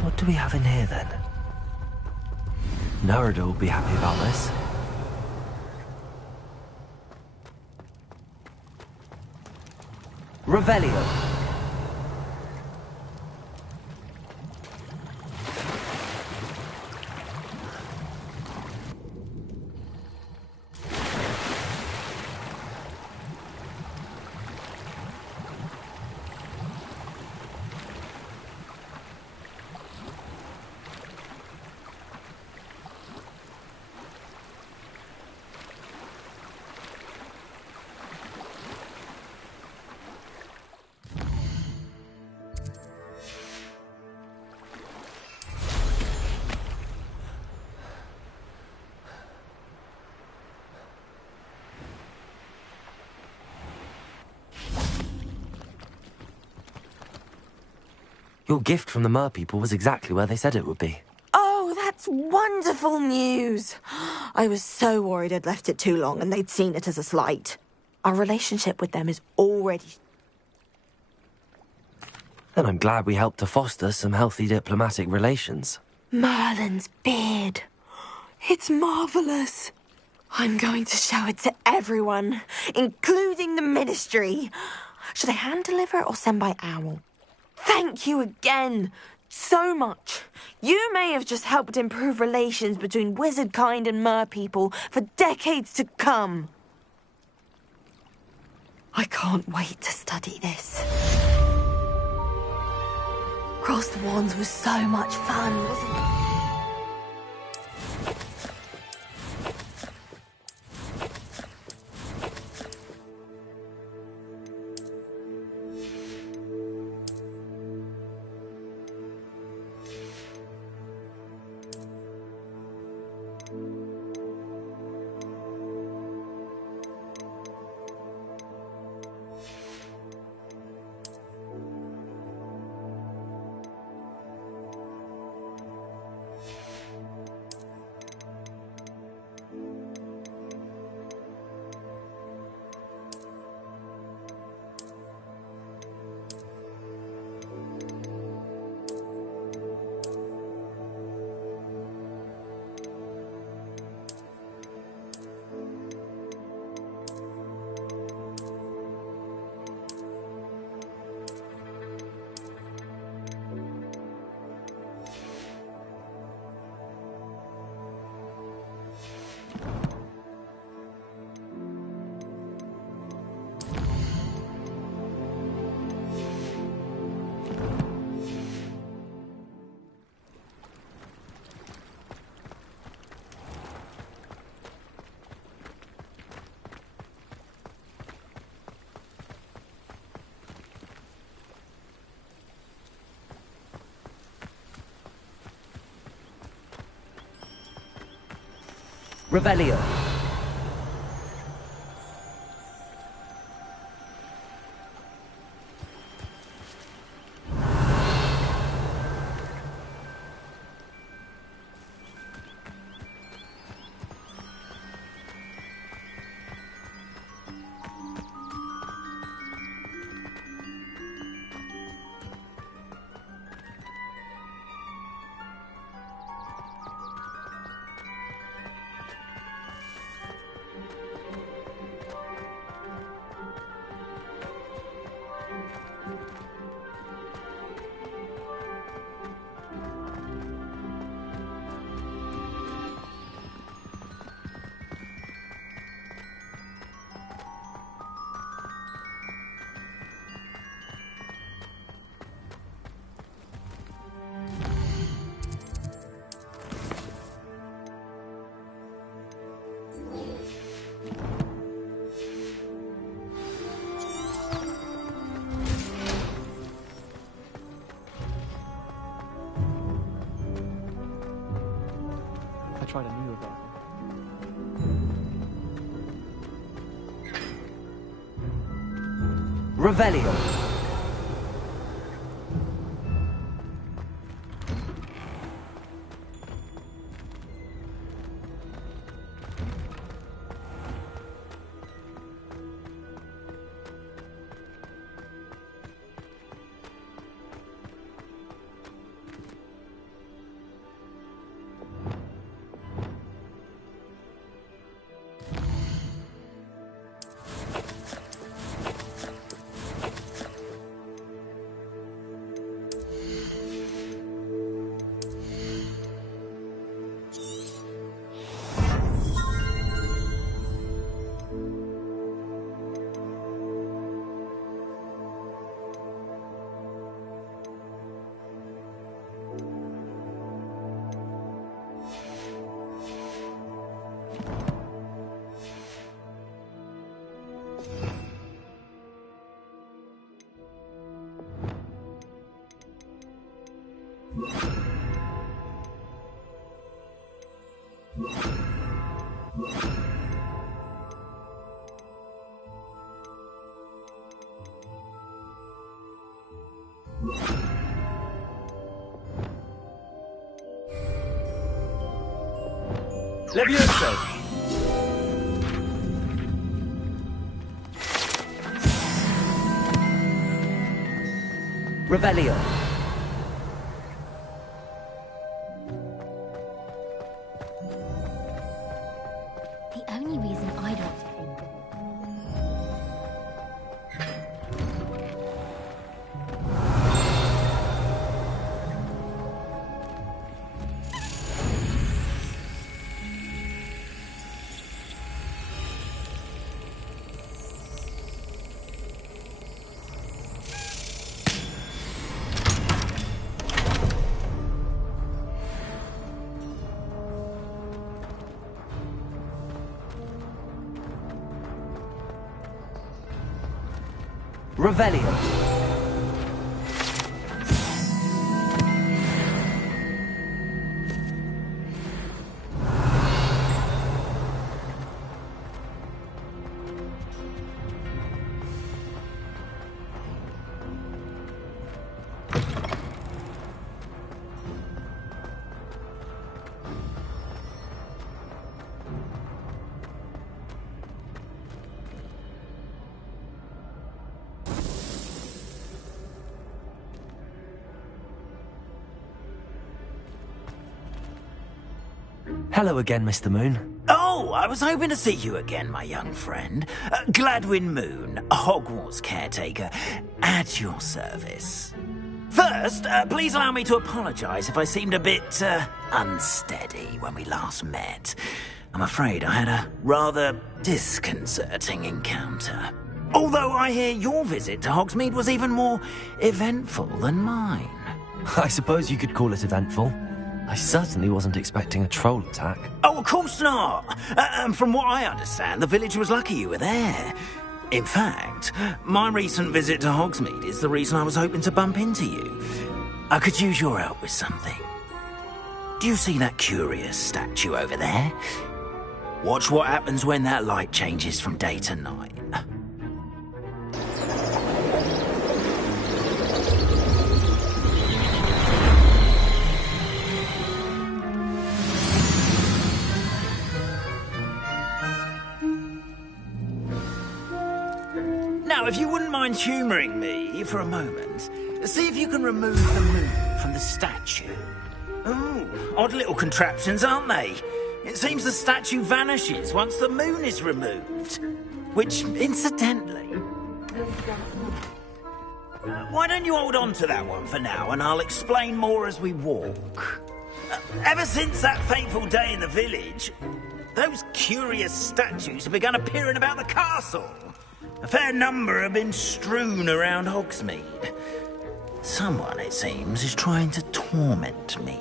What do we have in here then? ㅍհργ will be happy about this. Revelio. Your gift from the Mer people was exactly where they said it would be. Oh, that's wonderful news. I was so worried I'd left it too long and they'd seen it as a slight. Our relationship with them is already... And I'm glad we helped to foster some healthy diplomatic relations. Merlin's beard. It's marvelous. I'm going to show it to everyone, including the Ministry. Should I hand deliver it or send by owl? Thank you again. So much. You may have just helped improve relations between wizard kind and mer people for decades to come. I can't wait to study this. Cross the Wands was so much fun, wasn't it? Revelio. Tried a new about Revelio. Levioso! Revelio. The only reason I don't... Revelio. Hello again, Mr. Moon. Oh, I was hoping to see you again, my young friend. Gladwin Moon, Hogwarts caretaker, at your service. First, please allow me to apologise if I seemed a bit, unsteady when we last met. I'm afraid I had a rather disconcerting encounter. Although I hear your visit to Hogsmeade was even more eventful than mine. I suppose you could call it eventful. I certainly wasn't expecting a troll attack. Oh, of course not. From what I understand, the village was lucky you were there. In fact, my recent visit to Hogsmeade is the reason I was hoping to bump into you. I could use your help with something. Do you see that curious statue over there? Watch what happens when that light changes from day to night. Now, if you wouldn't mind humouring me for a moment, see if you can remove the moon from the statue. Ooh, odd little contraptions, aren't they? It seems the statue vanishes once the moon is removed. Which, incidentally... why don't you hold on to that one for now, and I'll explain more as we walk. Ever since that fateful day in the village, those curious statues have begun appearing about the castle. A fair number have been strewn around Hogsmeade. Someone, it seems, is trying to torment me.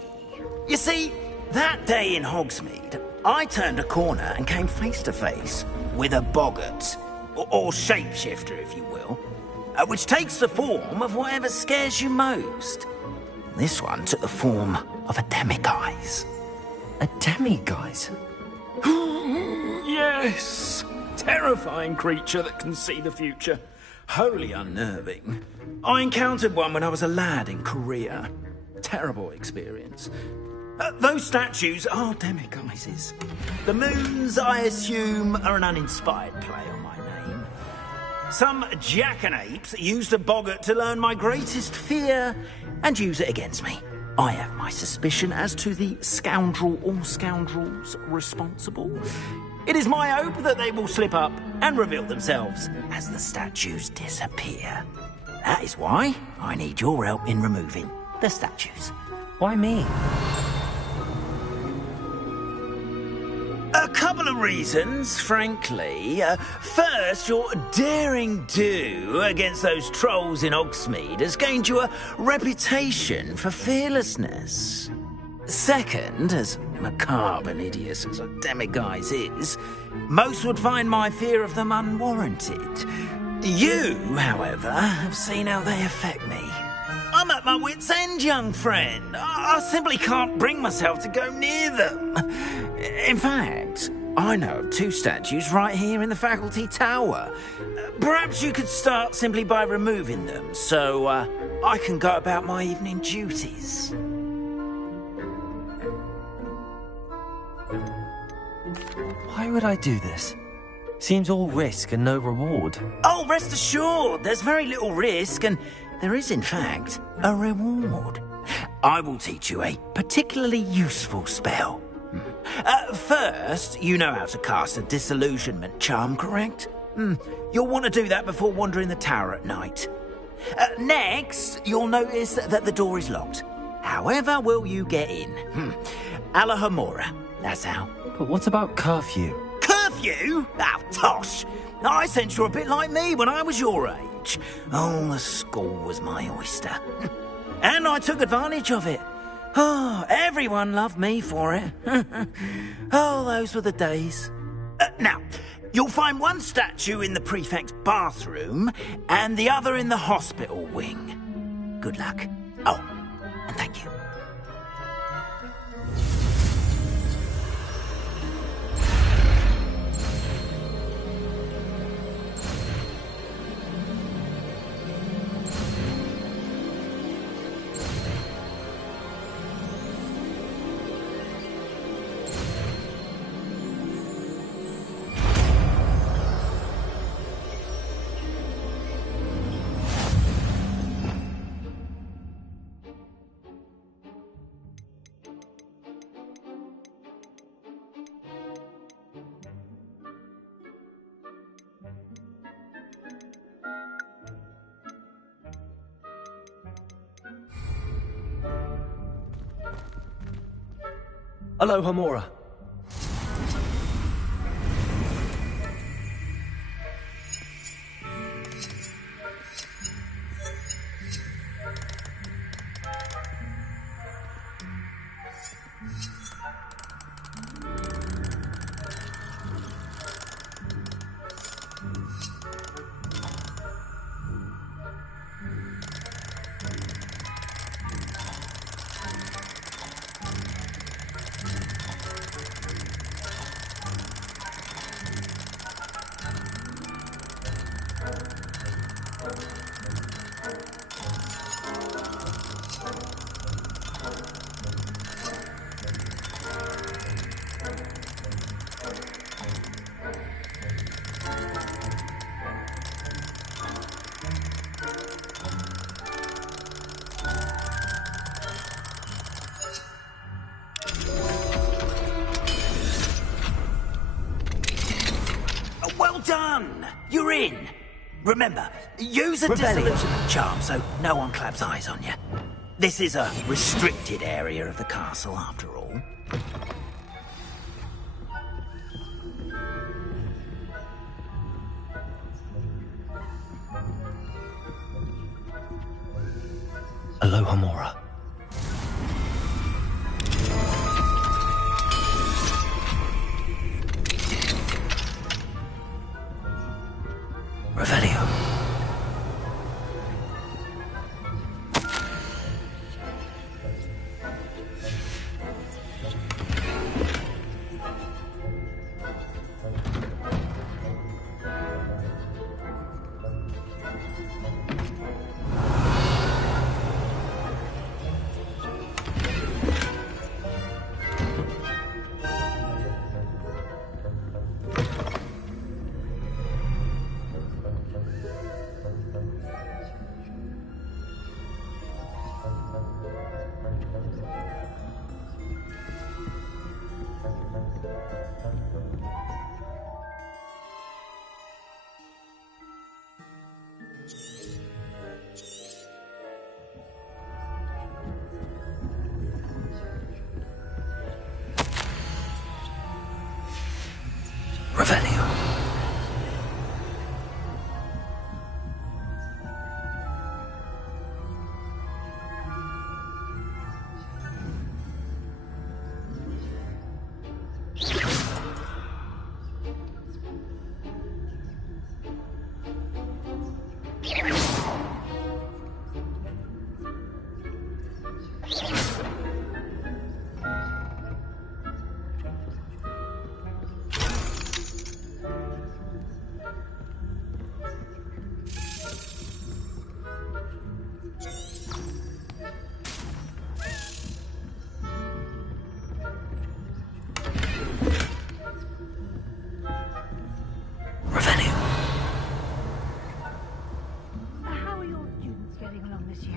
You see, that day in Hogsmeade, I turned a corner and came face to face with a boggart, or shapeshifter, if you will, which takes the form of whatever scares you most. This one took the form of a demiguise. A demiguise? Yes! Terrifying creature that can see the future. Wholly unnerving. I encountered one when I was a lad in Korea. Terrible experience. Those statues are demiguises. The moons, I assume, are an uninspired play on my name. Some jackanapes used a boggart to learn my greatest fear and use it against me. I have my suspicion as to the scoundrel or scoundrels responsible. It is my hope that they will slip up and reveal themselves as the statues disappear. That is why I need your help in removing the statues. Why me? A couple of reasons, frankly. First, your daring do against those trolls in Hogsmeade has gained you a reputation for fearlessness. Second, as macabre and hideous as a demiguise is, most would find my fear of them unwarranted. You, however, have seen how they affect me. I'm at my wit's end, young friend. I simply can't bring myself to go near them. In fact, I know of two statues right here in the faculty tower. Perhaps you could start simply by removing them, so I can go about my evening duties. Why would I do this? Seems all risk and no reward. Oh, rest assured, there's very little risk and There is, in fact, a reward. I will teach you a particularly useful spell. First, you know how to cast a disillusionment charm, correct? You'll want to do that before wandering the tower at night. Next, you'll notice that the door is locked. However will you get in? ㅎㄱ낳, that's how. But what about curfew? Curfew? Oh, tosh! I sense you're a bit like me when I was your age. Oh, the school was my oyster. And I took advantage of it. Oh, everyone loved me for it. Oh, those were the days. Now, you'll find one statue in the prefect's bathroom and the other in the hospital wing. Good luck. Oh, and thank you. ㅎㄱㄧٰ. Well done! You're in. Remember, use a disillusionment charm so no one claps eyes on you. This is a restricted area of the castle, after all. ㅎㄱㄧٰ. Revelio.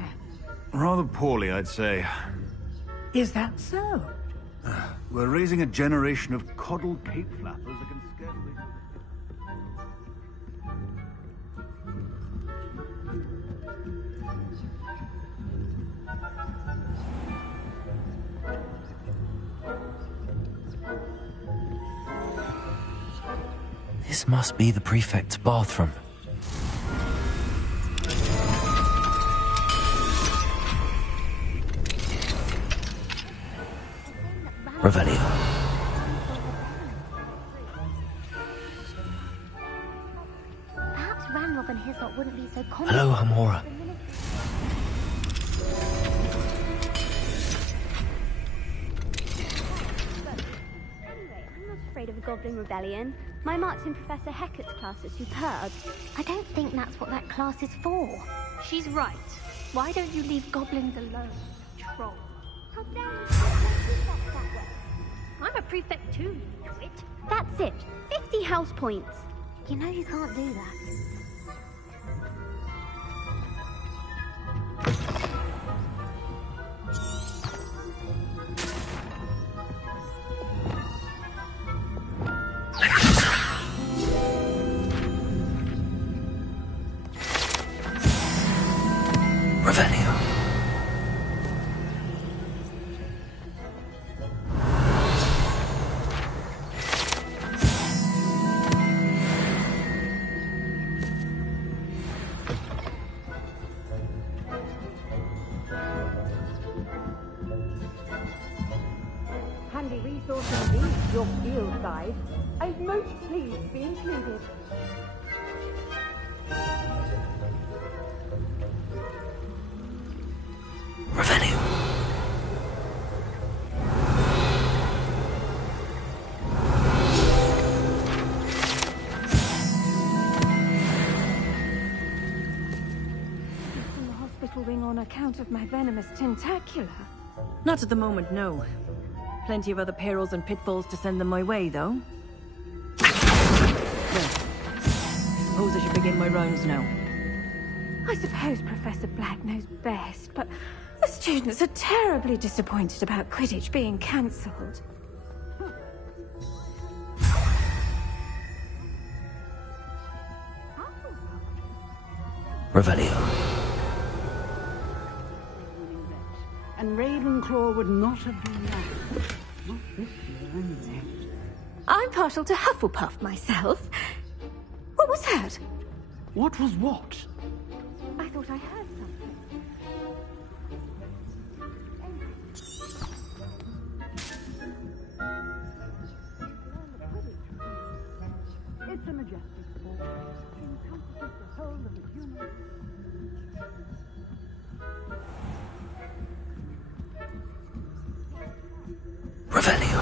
here? Rather poorly, I'd say. Is that so? We're raising a generation of coddled cape flappers that can scarcely... This must be the prefect's bathroom. Revelio. Perhaps Ranrock and his lot wouldn't be so common. Hello, Hamora. Anyway, I'm not afraid of a goblin rebellion. My marks in Professor Hecat's class are superb. I don't think that's what that class is for. She's right. Why don't you leave goblins alone, troll? How dare you that way? I'm a prefect too, you twit. That's it. 50 house points. You know you can't do that. Revelio. Handy resource indeed, your field guide. I'm most pleased to be included. Revelio. From the hospital wing on account of my venomous tentacula. Not at the moment, no. Plenty of other perils and pitfalls to send them my way, though. Well, I suppose I should begin my rounds now. I suppose Professor Black knows best, but the students are terribly disappointed about Quidditch being cancelled. Revelio. And Ravenclaw would not have been that. Not this year, anyway. I'm partial to Hufflepuff myself. What was that? What was what? I thought I heard something. It's a majestic ball. It encompasses the whole of the human... Revelio.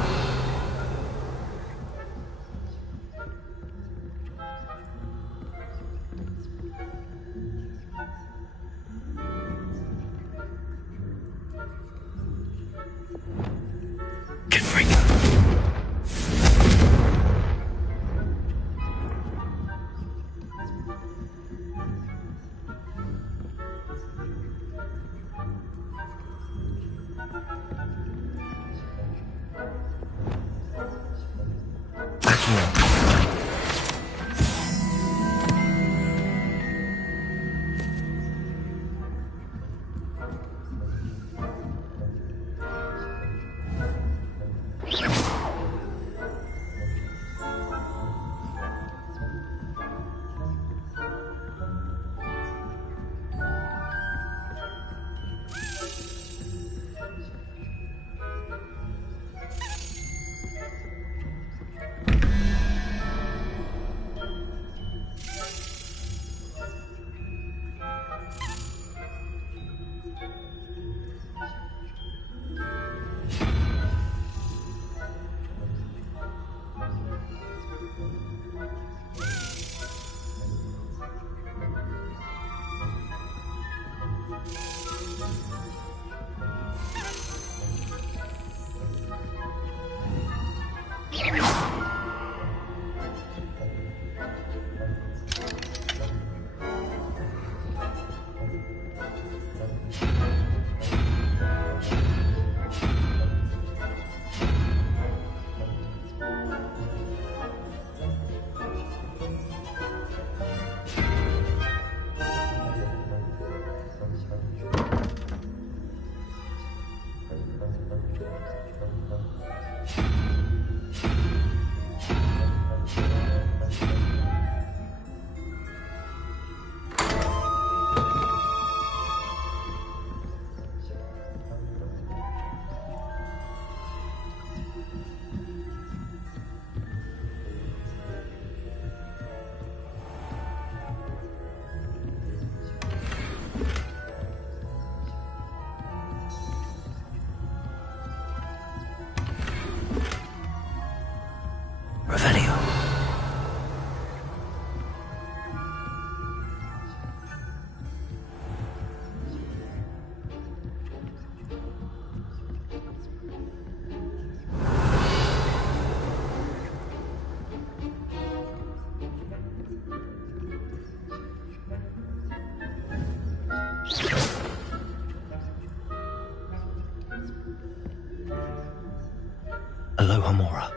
ㅎㄱㄧ.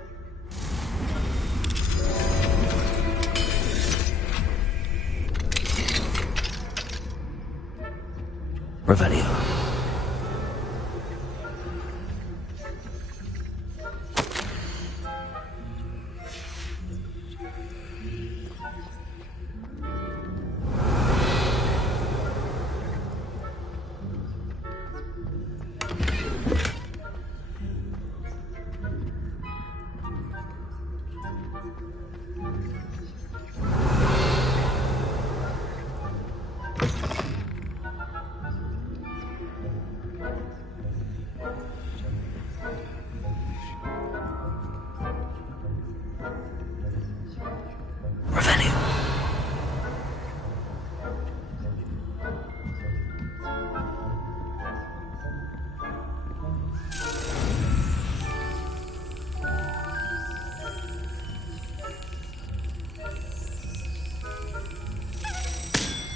Revelio.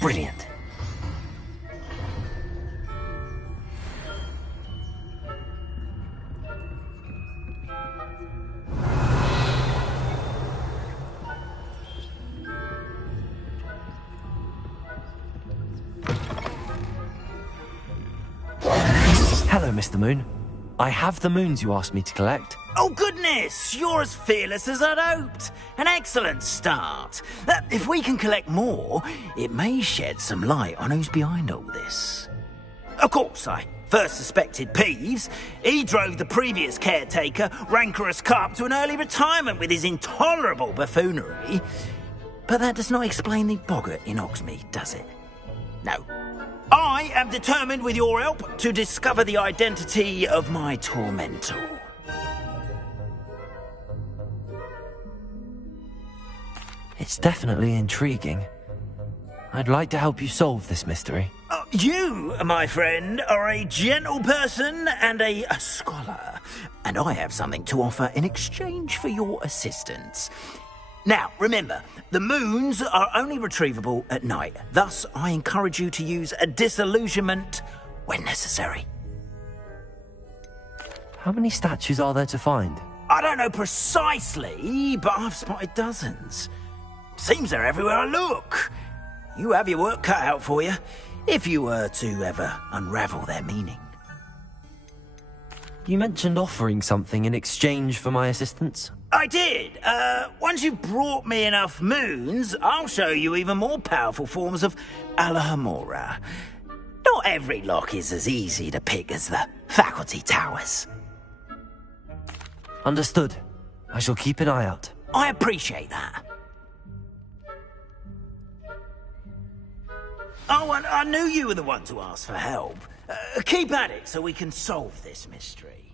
Brilliant. Hello, Mr. Moon. I have the moons you asked me to collect. Oh, goodness! You're as fearless as I'd hoped. An excellent start. If we can collect more, it may shed some light on who's behind all this. Of course, I first suspected Peeves. He drove the previous caretaker, Rancorous Carp, to an early retirement with his intolerable buffoonery. But that does not explain the boggart in Hogsmeade, does it? No. I am determined, with your help, to discover the identity of my tormentor. It's definitely intriguing. I'd like to help you solve this mystery. You, my friend, are a gentle person and a scholar, and I have something to offer in exchange for your assistance. Now, remember, the moons are only retrievable at night. Thus, I encourage you to use a disillusionment when necessary. How many statues are there to find? I don't know precisely, but I've spotted dozens. Seems they're everywhere I look. You have your work cut out for you, if you were to ever unravel their meaning. You mentioned offering something in exchange for my assistance? I did. Once you've brought me enough moons, I'll show you even more powerful forms of ㅎㄱㄧ. Not every lock is as easy to pick as the faculty towers. Understood. I shall keep an eye out. I appreciate that. Oh, and I knew you were the one to ask for help. Keep at it so we can solve this mystery.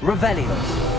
Revelio.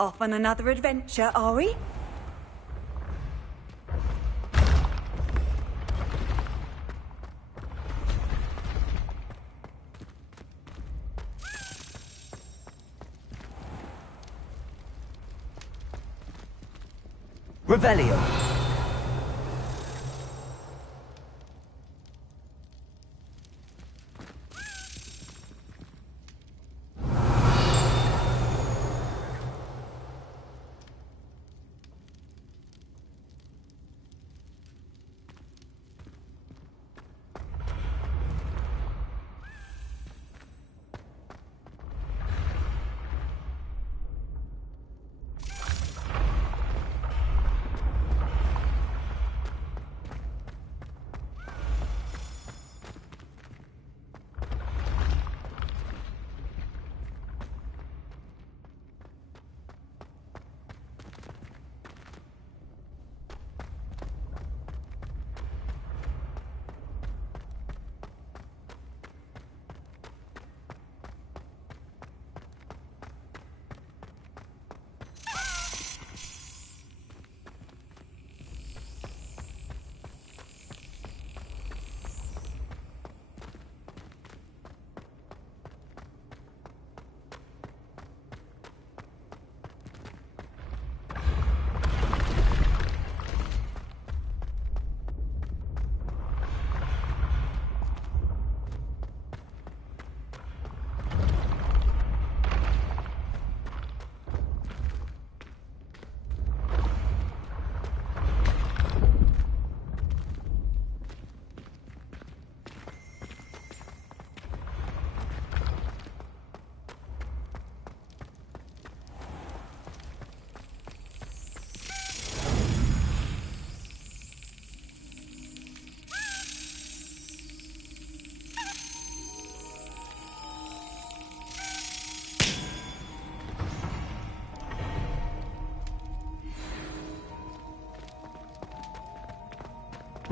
Off on another adventure, are we? Revelio.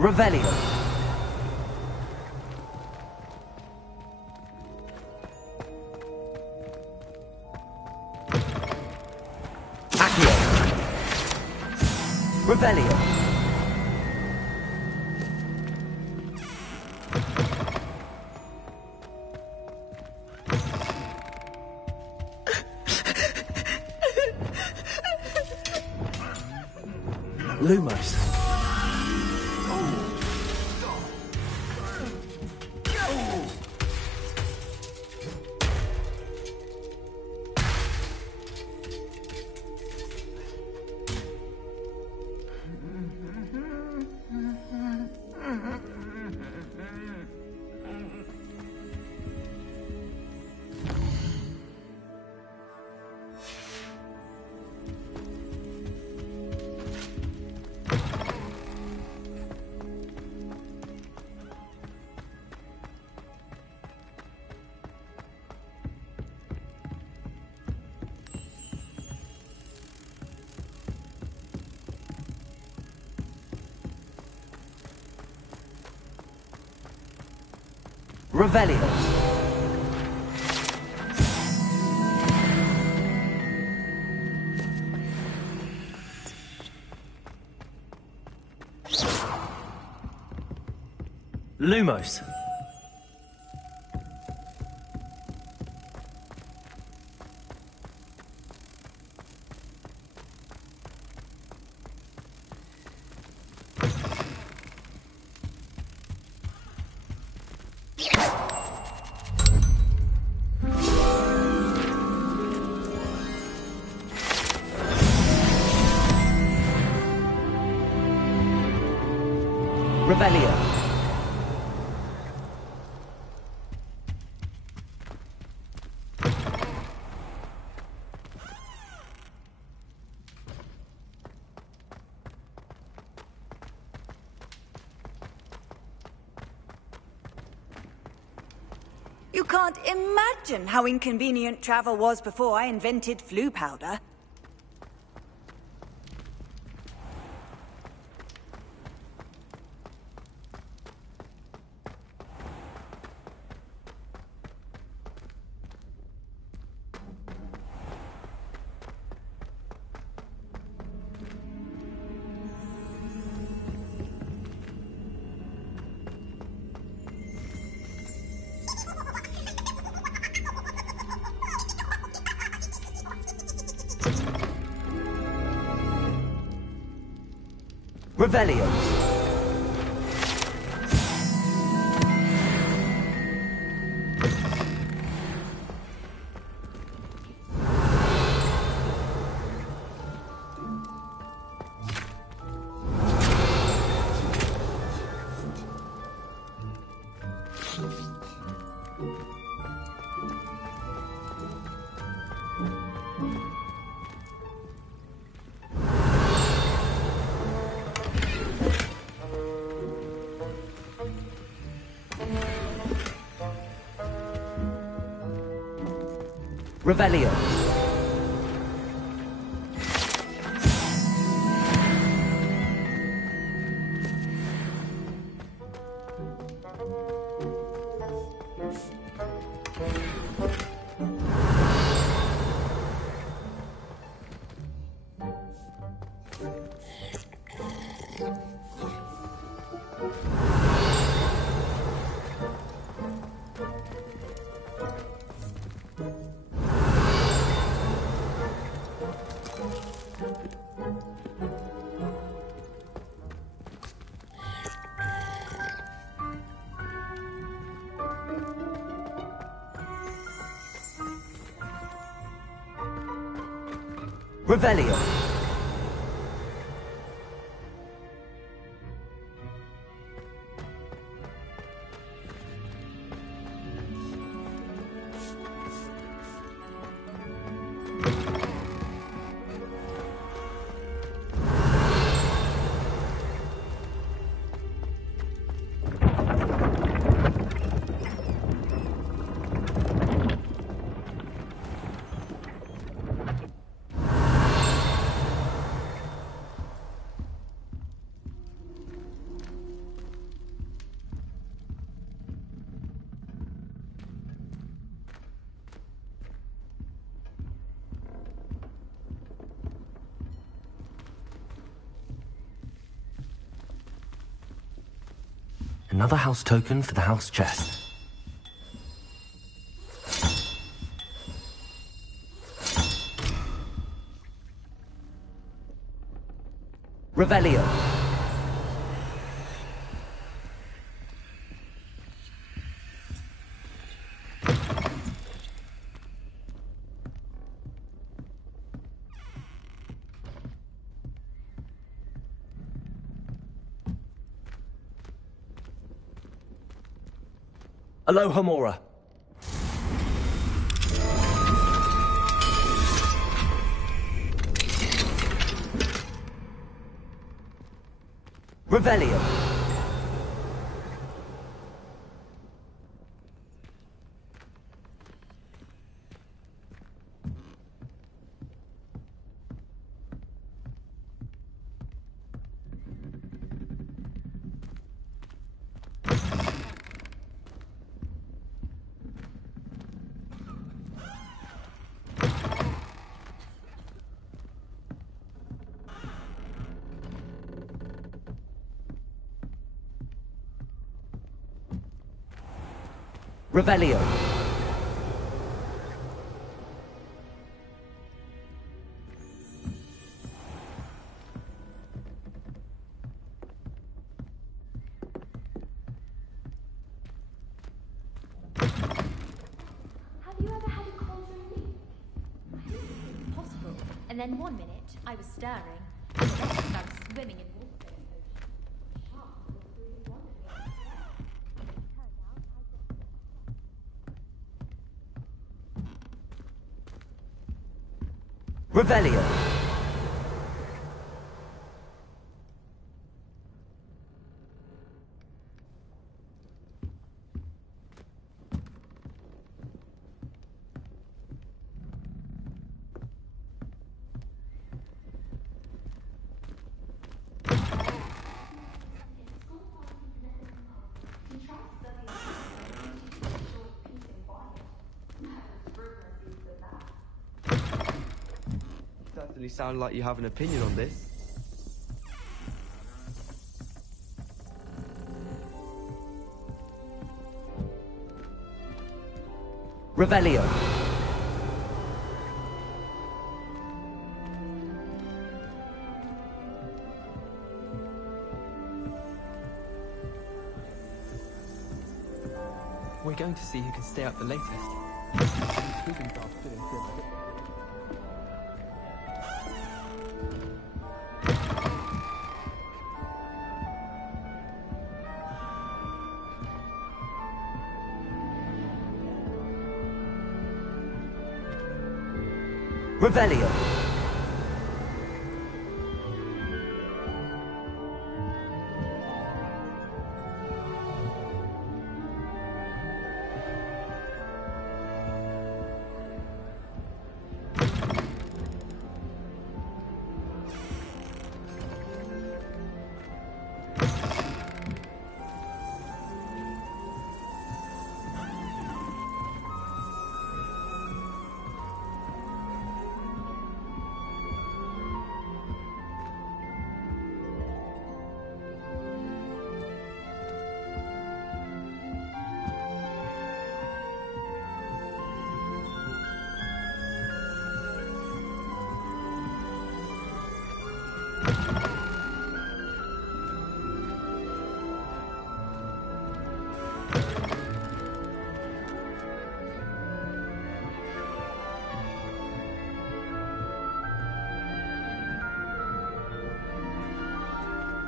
Revelio. Accio. Revelio. Lumos. Revelio. Lumos. Revelio. You can't imagine how inconvenient travel was before I invented flu powder. Revelio. Revelio. Revelio. Another house token for the house chest. Revelio. Alohamora. Revelio. Revelio. Have you ever had a cold drink? I didn't think it was possible. And then one minute I was stirring, and the next I was swimming in water. Revelio. Certainly sound like you have an opinion on this. Revelio. trying to see who can stay up the latest. Sleeping fast didn't feel like it. Revelio.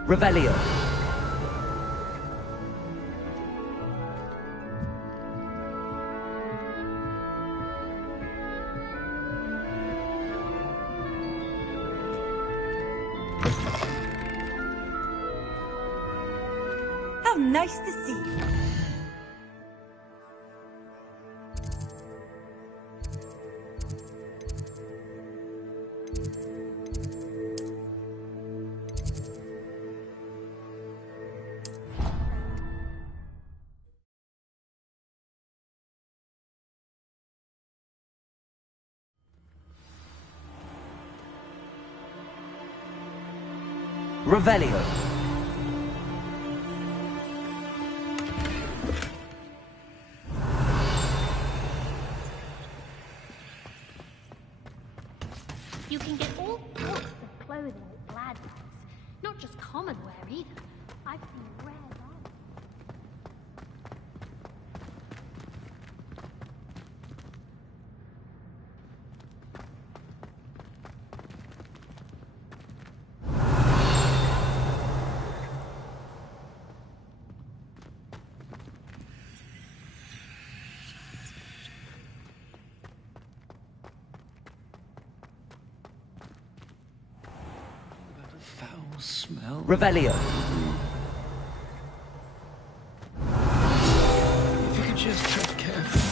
Revelio. How nice to see you. Revelio. You can get all sorts of clothing with glad rags. Not just common wear either. I've seen rare garments. Foul smell. Revelio. If you could just tread carefully.